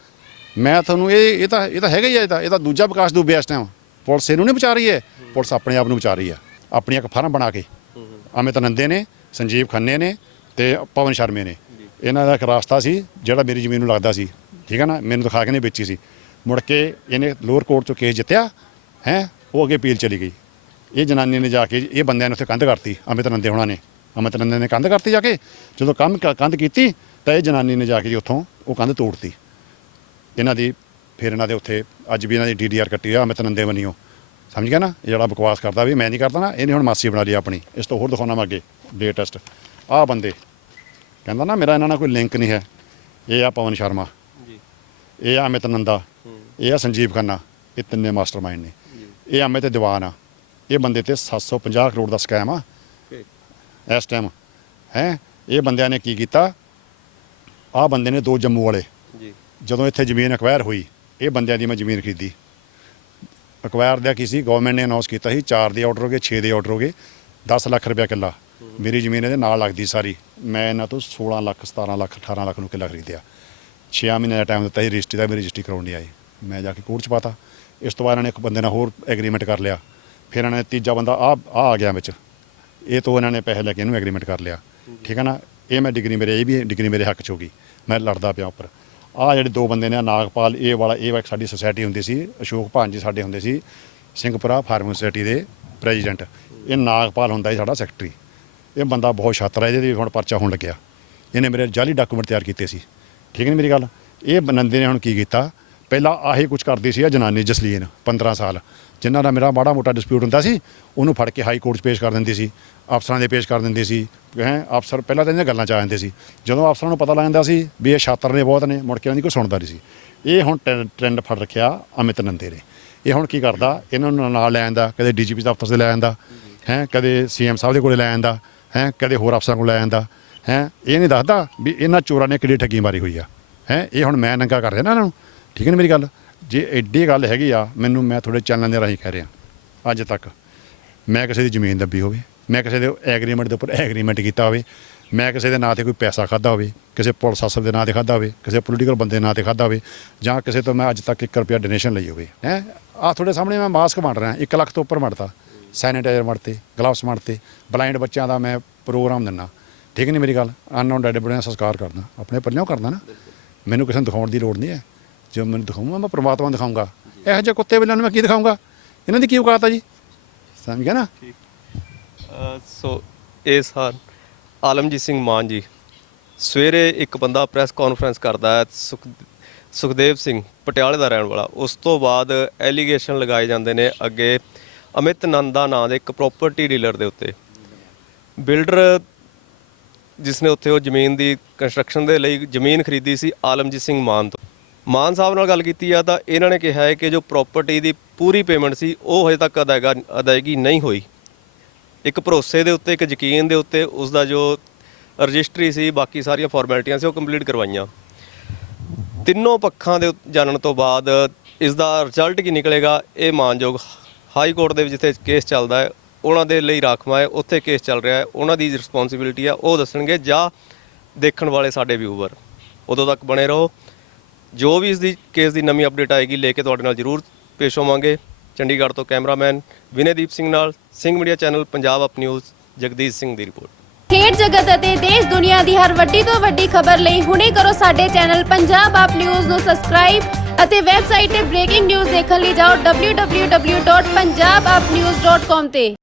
ਮੈਂ ਤੁਹਾਨੂੰ ਇਹ ਤਾਂ ਹੈਗਾ ਹੀ ਹੈ, ਇਹ ਤਾਂ ਦੂਜਾ ਵਿਕਾਸ ਦੁਬੇ ਇਸ ਟਾਈਮ। ਪੁਲਿਸ ਇਹਨੂੰ ਨਹੀਂ ਬਚਾ ਰਹੀ ਹੈ, ਪੁਲਿਸ ਆਪਣੇ ਆਪ ਨੂੰ ਬਚਾ ਰਹੀ ਹੈ, ਆਪਣੀ ਇੱਕ ਫਰਮ ਬਣਾ ਕੇ। ਅਮਿਤ ਨੰਦੇ ਨੇ, ਸੰਜੀਵ ਖੰਨੇ ਨੇ ਤੇ ਪਵਨ ਸ਼ਰਮੇ ਨੇ, ਇਹਨਾਂ ਦਾ ਇੱਕ ਰਾਸਤਾ ਸੀ ਜਿਹੜਾ ਮੇਰੀ ਜ਼ਮੀਨ ਨੂੰ ਲੱਗਦਾ ਸੀ, ਠੀਕ ਹੈ ਨਾ, ਮੈਨੂੰ ਦਿਖਾ ਕੇ ਨਹੀਂ ਵੇਚੀ ਸੀ। ਮੁੜ ਕੇ ਇਹਨੇ ਲੋਅਰ ਕੋਰਟ 'ਚੋਂ ਕੇਸ ਜਿੱਤਿਆ ਹੈ, ਉਹ ਅੱਗੇ ਅਪੀਲ ਚਲੀ ਗਈ। ਇਹ ਜਨਾਨੀ ਨੇ ਜਾ ਕੇ ਇਹ ਬੰਦਿਆਂ ਨੇ ਉੱਥੇ ਕੰਧ ਕਰਤੀ, ਅਮਿਤ ਨੰਦੇ ਹੋਣਾ ਨੇ, ਅਮਿਤ ਨੰਦੇ ਨੇ ਕੰਧ ਕਰਤੀ ਜਾ ਕੇ। ਜਦੋਂ ਕੰਧ ਕੀਤੀ ਤਾਂ ਇਹ ਜਨਾਨੀ ਨੇ ਜਾ ਕੇ ਉੱਥੋਂ ਉਹ ਕੰਧ ਤੋੜਤੀ ਇਹਨਾਂ ਦੀ। ਫਿਰ ਇਹਨਾਂ ਦੇ ਉੱਥੇ ਅੱਜ ਵੀ ਇਹਨਾਂ ਦੀ DDR ਕੱਟੀ ਆ ਅਮਿਤ ਨੰਦੇ ਬਣੀਓ, ਸਮਝ ਗਿਆ ਨਾ। ਇਹ ਜਿਹੜਾ ਬਕਵਾਸ ਕਰਦਾ ਵੀ ਮੈਂ ਨਹੀਂ ਕਰਦਾ ਨਾ, ਇਹਨੇ ਹੁਣ ਮਾਸੀ ਬਣਾ ਲਈ ਆਪਣੀ। ਇਸ ਤੋਂ ਹੋਰ ਦਿਖਾਉਣਾ ਮੈਂ ਅੱਗੇ ਡੇ ਟੈਸਟ। ਆਹ ਬੰਦੇ ਕਹਿੰਦਾ ਨਾ ਮੇਰਾ ਇਹਨਾਂ ਨਾਲ ਕੋਈ ਲਿੰਕ ਨਹੀਂ ਹੈ। ਇਹ ਆ ਪਵਨ ਸ਼ਰਮਾ ਜੀ, ਇਹ ਆ ਅਮਿਤ ਨੰਦਾ, ਇਹ ਆ ਸੰਜੀਵ ਖੰਨਾ, ਇਹ ਤਿੰਨੇ ਮਾਸਟਰਮਾਈਂਡ ਨੇ। ਇਹ ਅਮਿਤ ਦੀਵਾਨ ਆ, ਇਹ ਬੰਦੇ ਤੇ 750 ਕਰੋੜ ਦਾ ਸਕੈਮ ਆ ਇਸ ਟਾਈਮ ਹੈ। ਇਹ ਬੰਦਿਆਂ ਨੇ ਕੀ ਕੀਤਾ, ਆਹ ਬੰਦੇ ਨੇ 2 ਜੰਮੂ ਵਾਲੇ ਜੀ, ਜਦੋਂ ਇੱਥੇ ਜ਼ਮੀਨ ਅਕਵਾਇਰ ਹੋਈ, ਇਹ ਬੰਦਿਆਂ ਦੀ ਮੈਂ ਜ਼ਮੀਨ ਖਰੀਦੀ। ਅਕਵਾਇਰ ਦਾ ਕੀ ਸੀ, ਗਵਰਨਮੈਂਟ ਨੇ ਅਨਾਉਂਸ ਕੀਤਾ ਸੀ 4 ਦੇ ਆਰਡਰ ਹੋ ਗਏ, 6 ਦੇ ਆਰਡਰ ਹੋ ਗਏ, 10 ਲੱਖ ਰੁਪਇਆ ਕਿੱਲਾ। ਮੇਰੀ ਜ਼ਮੀਨ ਇਹਦੇ ਨਾਲ ਲੱਗਦੀ ਸਾਰੀ, ਮੈਂ ਇਹਨਾਂ ਤੋਂ 16 ਲੱਖ 17 ਲੱਖ 18 ਲੱਖ ਨੂੰ ਕਿੱਲਾ ਖਰੀਦਿਆ। 6 ਮਹੀਨੇ ਦਾ ਟਾਈਮ ਦਿੱਤਾ ਸੀ ਰਜਿਸਟਰੀ ਦਾ, ਮੇਰੀ ਰਜਿਸਟਰੀ ਕਰਾਉਣ ਨਹੀਂ ਆਈ, ਮੈਂ ਜਾ ਕੇ ਕੋਰਟ 'ਚ ਪਾਤਾ। ਇਸ ਤੋਂ ਬਾਅਦ ਇਹਨਾਂ ਨੇ ਇੱਕ ਬੰਦੇ ਨਾਲ ਹੋਰ ਐਗਰੀਮੈਂਟ ਕਰ ਲਿਆ, ਫਿਰ ਇਹਨਾਂ ਨੇ ਤੀਜਾ ਬੰਦਾ ਆ ਗਿਆ ਵਿੱਚ, ਇਹ ਤੋਂ ਇਹਨਾਂ ਨੇ ਪੈਸੇ ਲੈ ਕੇ ਇਹਨੂੰ ਐਗਰੀਮੈਂਟ ਕਰ ਲਿਆ, ਠੀਕ ਹੈ ਨਾ। ਇਹ ਮੈਂ ਡਿਗਰੀ ਮੇਰੇ, ਇਹ ਵੀ ਡਿਗਰੀ ਮੇਰੇ ਹੱਕ 'ਚ ਹੋ ਗਈ, ਮੈਂ ਲੜਦਾ ਪਿਆ ਉੱਪਰ। ਆਹ ਜਿਹੜੇ ਦੋ ਬੰਦੇ ਨੇ ਨਾਗਪਾਲ ਇਹ ਇੱਕ ਸਾਡੀ ਸੁਸਾਇਟੀ ਹੁੰਦੀ ਸੀ, ਅਸ਼ੋਕ ਭਾਨ ਜੀ ਸਾਡੇ ਹੁੰਦੇ ਸੀ ਸਿੰਘਪੁਰਾ ਫਾਰਮਿੰਗ ਸੁਸਾਇਟੀ ਦੇ ਪ੍ਰੈਜ਼ੀਡੈਂਟ। ਇਹ ਨਾਗਪਾਲ ਹੁੰਦਾ ਸੀ ਸਾਡਾ ਸੈਕਟਰੀ। ਇਹ ਬੰਦਾ ਬਹੁਤ ਸ਼ਾਤਰ ਹੈ, ਇਹਦੇ ਵੀ ਹੁਣ ਪਰਚਾ ਹੋਣ ਲੱਗਿਆ। ਇਹਨੇ ਮੇਰੇ ਜਾਲੀ ਡਾਕੂਮੈਂਟ ਤਿਆਰ ਕੀਤੇ ਸੀ, ਠੀਕ ਨਹੀਂ ਮੇਰੀ ਗੱਲ। ਇਹ ਬੰਦੇ ਨੇ ਹੁਣ ਕੀ ਕੀਤਾ, ਪਹਿਲਾਂ ਆਹੀ ਕੁਝ ਕਰਦੀ ਸੀ ਆ ਜਨਾਨੀ ਜਸਲੀਨ 15 ਸਾਲ, ਜਿਨ੍ਹਾਂ ਦਾ ਮੇਰਾ ਮਾੜਾ ਮੋਟਾ ਡਿਸਪਿਊਟ ਹੁੰਦਾ ਸੀ, ਉਹਨੂੰ ਫੜ ਕੇ ਹਾਈ ਕੋਰਟ 'ਚ ਪੇਸ਼ ਕਰ ਦਿੰਦੀ ਸੀ, ਅਫਸਰਾਂ ਦੇ ਪੇਸ਼ ਕਰ ਦਿੰਦੀ ਸੀ। ਅਫਸਰ ਪਹਿਲਾਂ ਤਾਂ ਇਹਨਾਂ ਗੱਲਾਂ 'ਚ ਆ ਜਾਂਦੇ ਸੀ, ਜਦੋਂ ਅਫਸਰਾਂ ਨੂੰ ਪਤਾ ਲੱਗ ਜਾਂਦਾ ਸੀ ਵੀ ਇਹ ਸ਼ਾਤਰ ਨੇ ਬਹੁਤ ਨੇ, ਮੁੜ ਕੇ ਉਹਨਾਂ ਦੀ ਕੋਈ ਸੁਣਦਾ ਨਹੀਂ ਸੀ। ਇਹ ਹੁਣ ਟ੍ਰੈਂਡ ਫੜ ਰੱਖਿਆ ਅਮਿਤ ਨੰਦੇ ਨੇ। ਇਹ ਹੁਣ ਕੀ ਕਰਦਾ, ਇਹਨਾਂ ਨੂੰ ਨਾਲ ਲੈ ਜਾਂਦਾ, ਕਦੇ ਡੀਜੀਪੀ ਦਫ਼ਤਰ 'ਤੇ ਲੈ ਜਾਂਦਾ ਕਦੇ ਸੀਐਮ ਸਾਹਿਬ ਦੇ ਕੋਲੇ ਲੈ ਜਾਂਦਾ ਕਦੇ ਹੋਰ ਅਫਸਰਾਂ ਕੋਲ ਲੈ ਜਾਂਦਾ ਇਹ ਨਹੀਂ ਦੱਸਦਾ ਵੀ ਇਹਨਾਂ ਚੋਰਾਂ ਨੇ ਕਿਹੜੀ ਠੱਗੀ ਮਾਰੀ ਹੋਈ ਆ ਇਹ ਹੁਣ ਮੈਂ ਨੰਗਾ ਕਰ ਰਿਹਾ ਨਾ ਇਹਨਾਂ ਨੂੰ, ਠੀਕ ਹੈ ਨਾ ਮੇਰੀ ਗੱਲ। ਜੇ ਐਡੀ ਗੱਲ ਹੈਗੀ ਆ, ਮੈਂ ਤੁਹਾਡੇ ਚੈਨਲਾਂ ਦੇ ਰਾਹੀਂ ਕਹਿ ਰਿਹਾ, ਅੱਜ ਤੱਕ ਮੈਂ ਕਿਸੇ ਦੀ ਜ਼ਮੀਨ ਦੱਬੀ ਹੋਵੇ, ਮੈਂ ਕਿਸੇ ਦੇ ਐਗਰੀਮੈਂਟ ਦੇ ਉੱਪਰ ਐਗਰੀਮੈਂਟ ਕੀਤਾ ਹੋਵੇ, ਮੈਂ ਕਿਸੇ ਦੇ ਨਾਂ 'ਤੇ ਕੋਈ ਪੈਸਾ ਖਾਧਾ ਹੋਵੇ, ਕਿਸੇ ਪੁਲਿਸ ਅਫਸਰ ਦੇ ਨਾਂ 'ਤੇ ਖਾਧਾ ਹੋਵੇ, ਕਿਸੇ ਪੋਲੀਟੀਕਲ ਬੰਦੇ ਦੇ ਨਾਂ 'ਤੇ ਖਾਧਾ ਹੋਵੇ, ਜਾਂ ਕਿਸੇ ਤੋਂ ਮੈਂ ਅੱਜ ਤੱਕ 1 ਰੁਪਿਆ ਡੋਨੇਸ਼ਨ ਲਈ ਹੋਵੇ ਆਹ ਤੁਹਾਡੇ ਸਾਹਮਣੇ ਮੈਂ ਮਾਸਕ ਵੰਡ ਰਿਹਾ, 1 ਲੱਖ ਤੋਂ ਉੱਪਰ ਵੰਡਤਾ, ਸੈਨੀਟਾਈਜ਼ਰ ਵੰਡਤੇ, ਗਲਵਸ ਵੰਡਤੇ, ਬਲਾਈਂਡ ਬੱਚਿਆਂ ਦਾ ਮੈਂ ਪ੍ਰੋਗਰਾਮ ਦਿੰਦਾ, ਠੀਕ ਨਹੀਂ ਮੇਰੀ ਗੱਲ। ਅਨਨੋਨ ਡੈਡ ਬੋਡੀਆਂ ਦਾ ਸੰਸਕਾਰ ਕਰਦਾ, ਆਪਣੇ ਪੱਲਿਓਂ ਕਰਦਾ ਨਾ, ਮੈਨੂੰ ਕਿਸੇ ਨੂੰ ਦਿਖਾਉਣ ਦੀ ਲੋੜ ਨਹੀਂ ਹੈ। ਜੋ ਮੈਨੂੰ ਦਿਖਾਊਂਗਾ ਮੈਂ ਪ੍ਰਮਾਤਮਾ ਨੂੰ ਦਿਖਾਊਂਗਾ। ਇਹੋ ਜਿਹੇ ਕੁੱਤੇ ਬਿੱਲਿਆਂ ਨੂੰ ਮੈਂ ਕੀ ਦਿਖਾਊਂਗਾ, ਇਹਨਾਂ ਦੀ ਕੀ ਔਕਾਤ ਆ ਜੀ, ਸਮਝ ਗਿਆ ਨਾ। ਸੋ ਇਹ ਸਨ ਆਲਮਜੀਤ ਸਿੰਘ ਮਾਨ ਜੀ। ਸਵੇਰੇ ਇੱਕ ਬੰਦਾ ਪ੍ਰੈਸ ਕਾਨਫਰੰਸ ਕਰਦਾ ਹੈ, ਸੁਖਦੇਵ ਸਿੰਘ ਪਟਿਆਲੇ ਦਾ ਰਹਿਣ ਵਾਲਾ, ਉਸ ਤੋਂ ਬਾਅਦ ਐਲੀਗੇਸ਼ਨ ਲਗਾਏ ਜਾਂਦੇ ਨੇ ਅੱਗੇ ਅਮਿਤ ਨੰਦਾ ਨਾਂ ਦੇ ਇੱਕ ਪ੍ਰਾਪਰਟੀ ਡੀਲਰ ਦੇ ਉੱਤੇ। ਬਿਲਡਰ ਜਿਸ ਨੇ ਉੱਥੇ ਉਹ ਜ਼ਮੀਨ ਦੀ ਕੰਸਟਰਕਸ਼ਨ ਦੇ ਲਈ ਜ਼ਮੀਨ ਖਰੀਦੀ ਸੀ ਆਲਮਜੀਤ ਸਿੰਘ ਮਾਨ ਤੋਂ। ਮਾਨ ਸਾਹਿਬ ਨਾਲ ਗੱਲ ਕੀਤੀ ਆ ਤਾਂ ਇਹਨਾਂ ਨੇ ਕਿਹਾ ਹੈ ਕਿ ਜੋ ਪ੍ਰਾਪਰਟੀ ਦੀ ਪੂਰੀ ਪੇਮੈਂਟ ਸੀ ਉਹ ਹਜੇ ਤੱਕ ਅਦਾਇਗੀ ਨਹੀਂ ਹੋਈ। ਇੱਕ ਭਰੋਸੇ ਦੇ ਉੱਤੇ, ਇੱਕ ਯਕੀਨ ਦੇ ਉੱਤੇ ਉਸ ਦਾ ਜੋ ਰਜਿਸਟਰੀ ਸੀ, ਬਾਕੀ ਸਾਰੀਆਂ ਫਾਰਮੈਲਿਟੀਆਂ ਸੀ ਉਹ ਕੰਪਲੀਟ ਕਰਵਾਈਆਂ। ਤਿੰਨੋਂ ਪੱਖਾਂ ਦੇ ਜਾਣਨ ਤੋਂ ਬਾਅਦ ਇਸ ਦਾ ਰਿਜ਼ਲਟ ਕੀ ਨਿਕਲੇਗਾ ਇਹ ਮਾਨਯੋਗ ਹਾਈ ਕੋਰਟ ਦੇ ਵਿੱਚ ਜਿੱਥੇ ਕੇਸ ਚੱਲਦਾ ਹੈ ਉਹਨਾਂ ਦੇ ਲਈ ਰਾਖਵਾਂ ਹੈ, ਉੱਥੇ ਕੇਸ ਚੱਲ ਰਿਹਾ ਹੈ, ਉਹਨਾਂ ਦੀ ਰਿਸਪੌਂਸਿਬਿਲਿਟੀ ਆ, ਉਹ ਦੱਸਣਗੇ ਜਾਂ ਦੇਖਣ ਵਾਲੇ ਸਾਡੇ ਵਿਊਵਰ। ਉਦੋਂ ਤੱਕ ਬਣੇ ਰਹੋ, ਜੋ ਵੀ ਇਸ ਦੀ ਕੇਸ ਦੀ ਨਵੀਂ ਅਪਡੇਟ ਆਏਗੀ ਲੈ ਕੇ ਤੁਹਾਡੇ ਨਾਲ ਜ਼ਰੂਰ ਪੇਸ਼ ਹੋਵਾਂਗੇ। ਚੰਡੀਗੜ੍ਹ ਤੋਂ ਕੈਮਰਾਮੈਨ ਵਿਨੇਦੀਪ ਸਿੰਘ ਨਾਲ Singh media channel Punjab up news Jagdish Singh ਦੀ ਰਿਪੋਰਟ। ਖੇਡ ਜਗਤ ਅਤੇ ਦੇਸ਼ ਦੁਨੀਆ ਦੀ ਹਰ ਵੱਡੀ ਤੋਂ ਵੱਡੀ ਖਬਰ ਲਈ ਹੁਣੇ ਕਰੋ ਸਾਡੇ ਚੈਨਲ ਪੰਜਾਬ ਅਪ ਨਿਊਜ਼ ਨੂੰ ਸਬਸਕ੍ਰਾਈਬ ਅਤੇ ਵੈਬਸਾਈਟ ਤੇ ਬ੍ਰੇਕਿੰਗ ਨਿਊਜ਼ ਦੇਖਣ ਲਈ ਜਾਓ www.punjabupnews.com ਤੇ।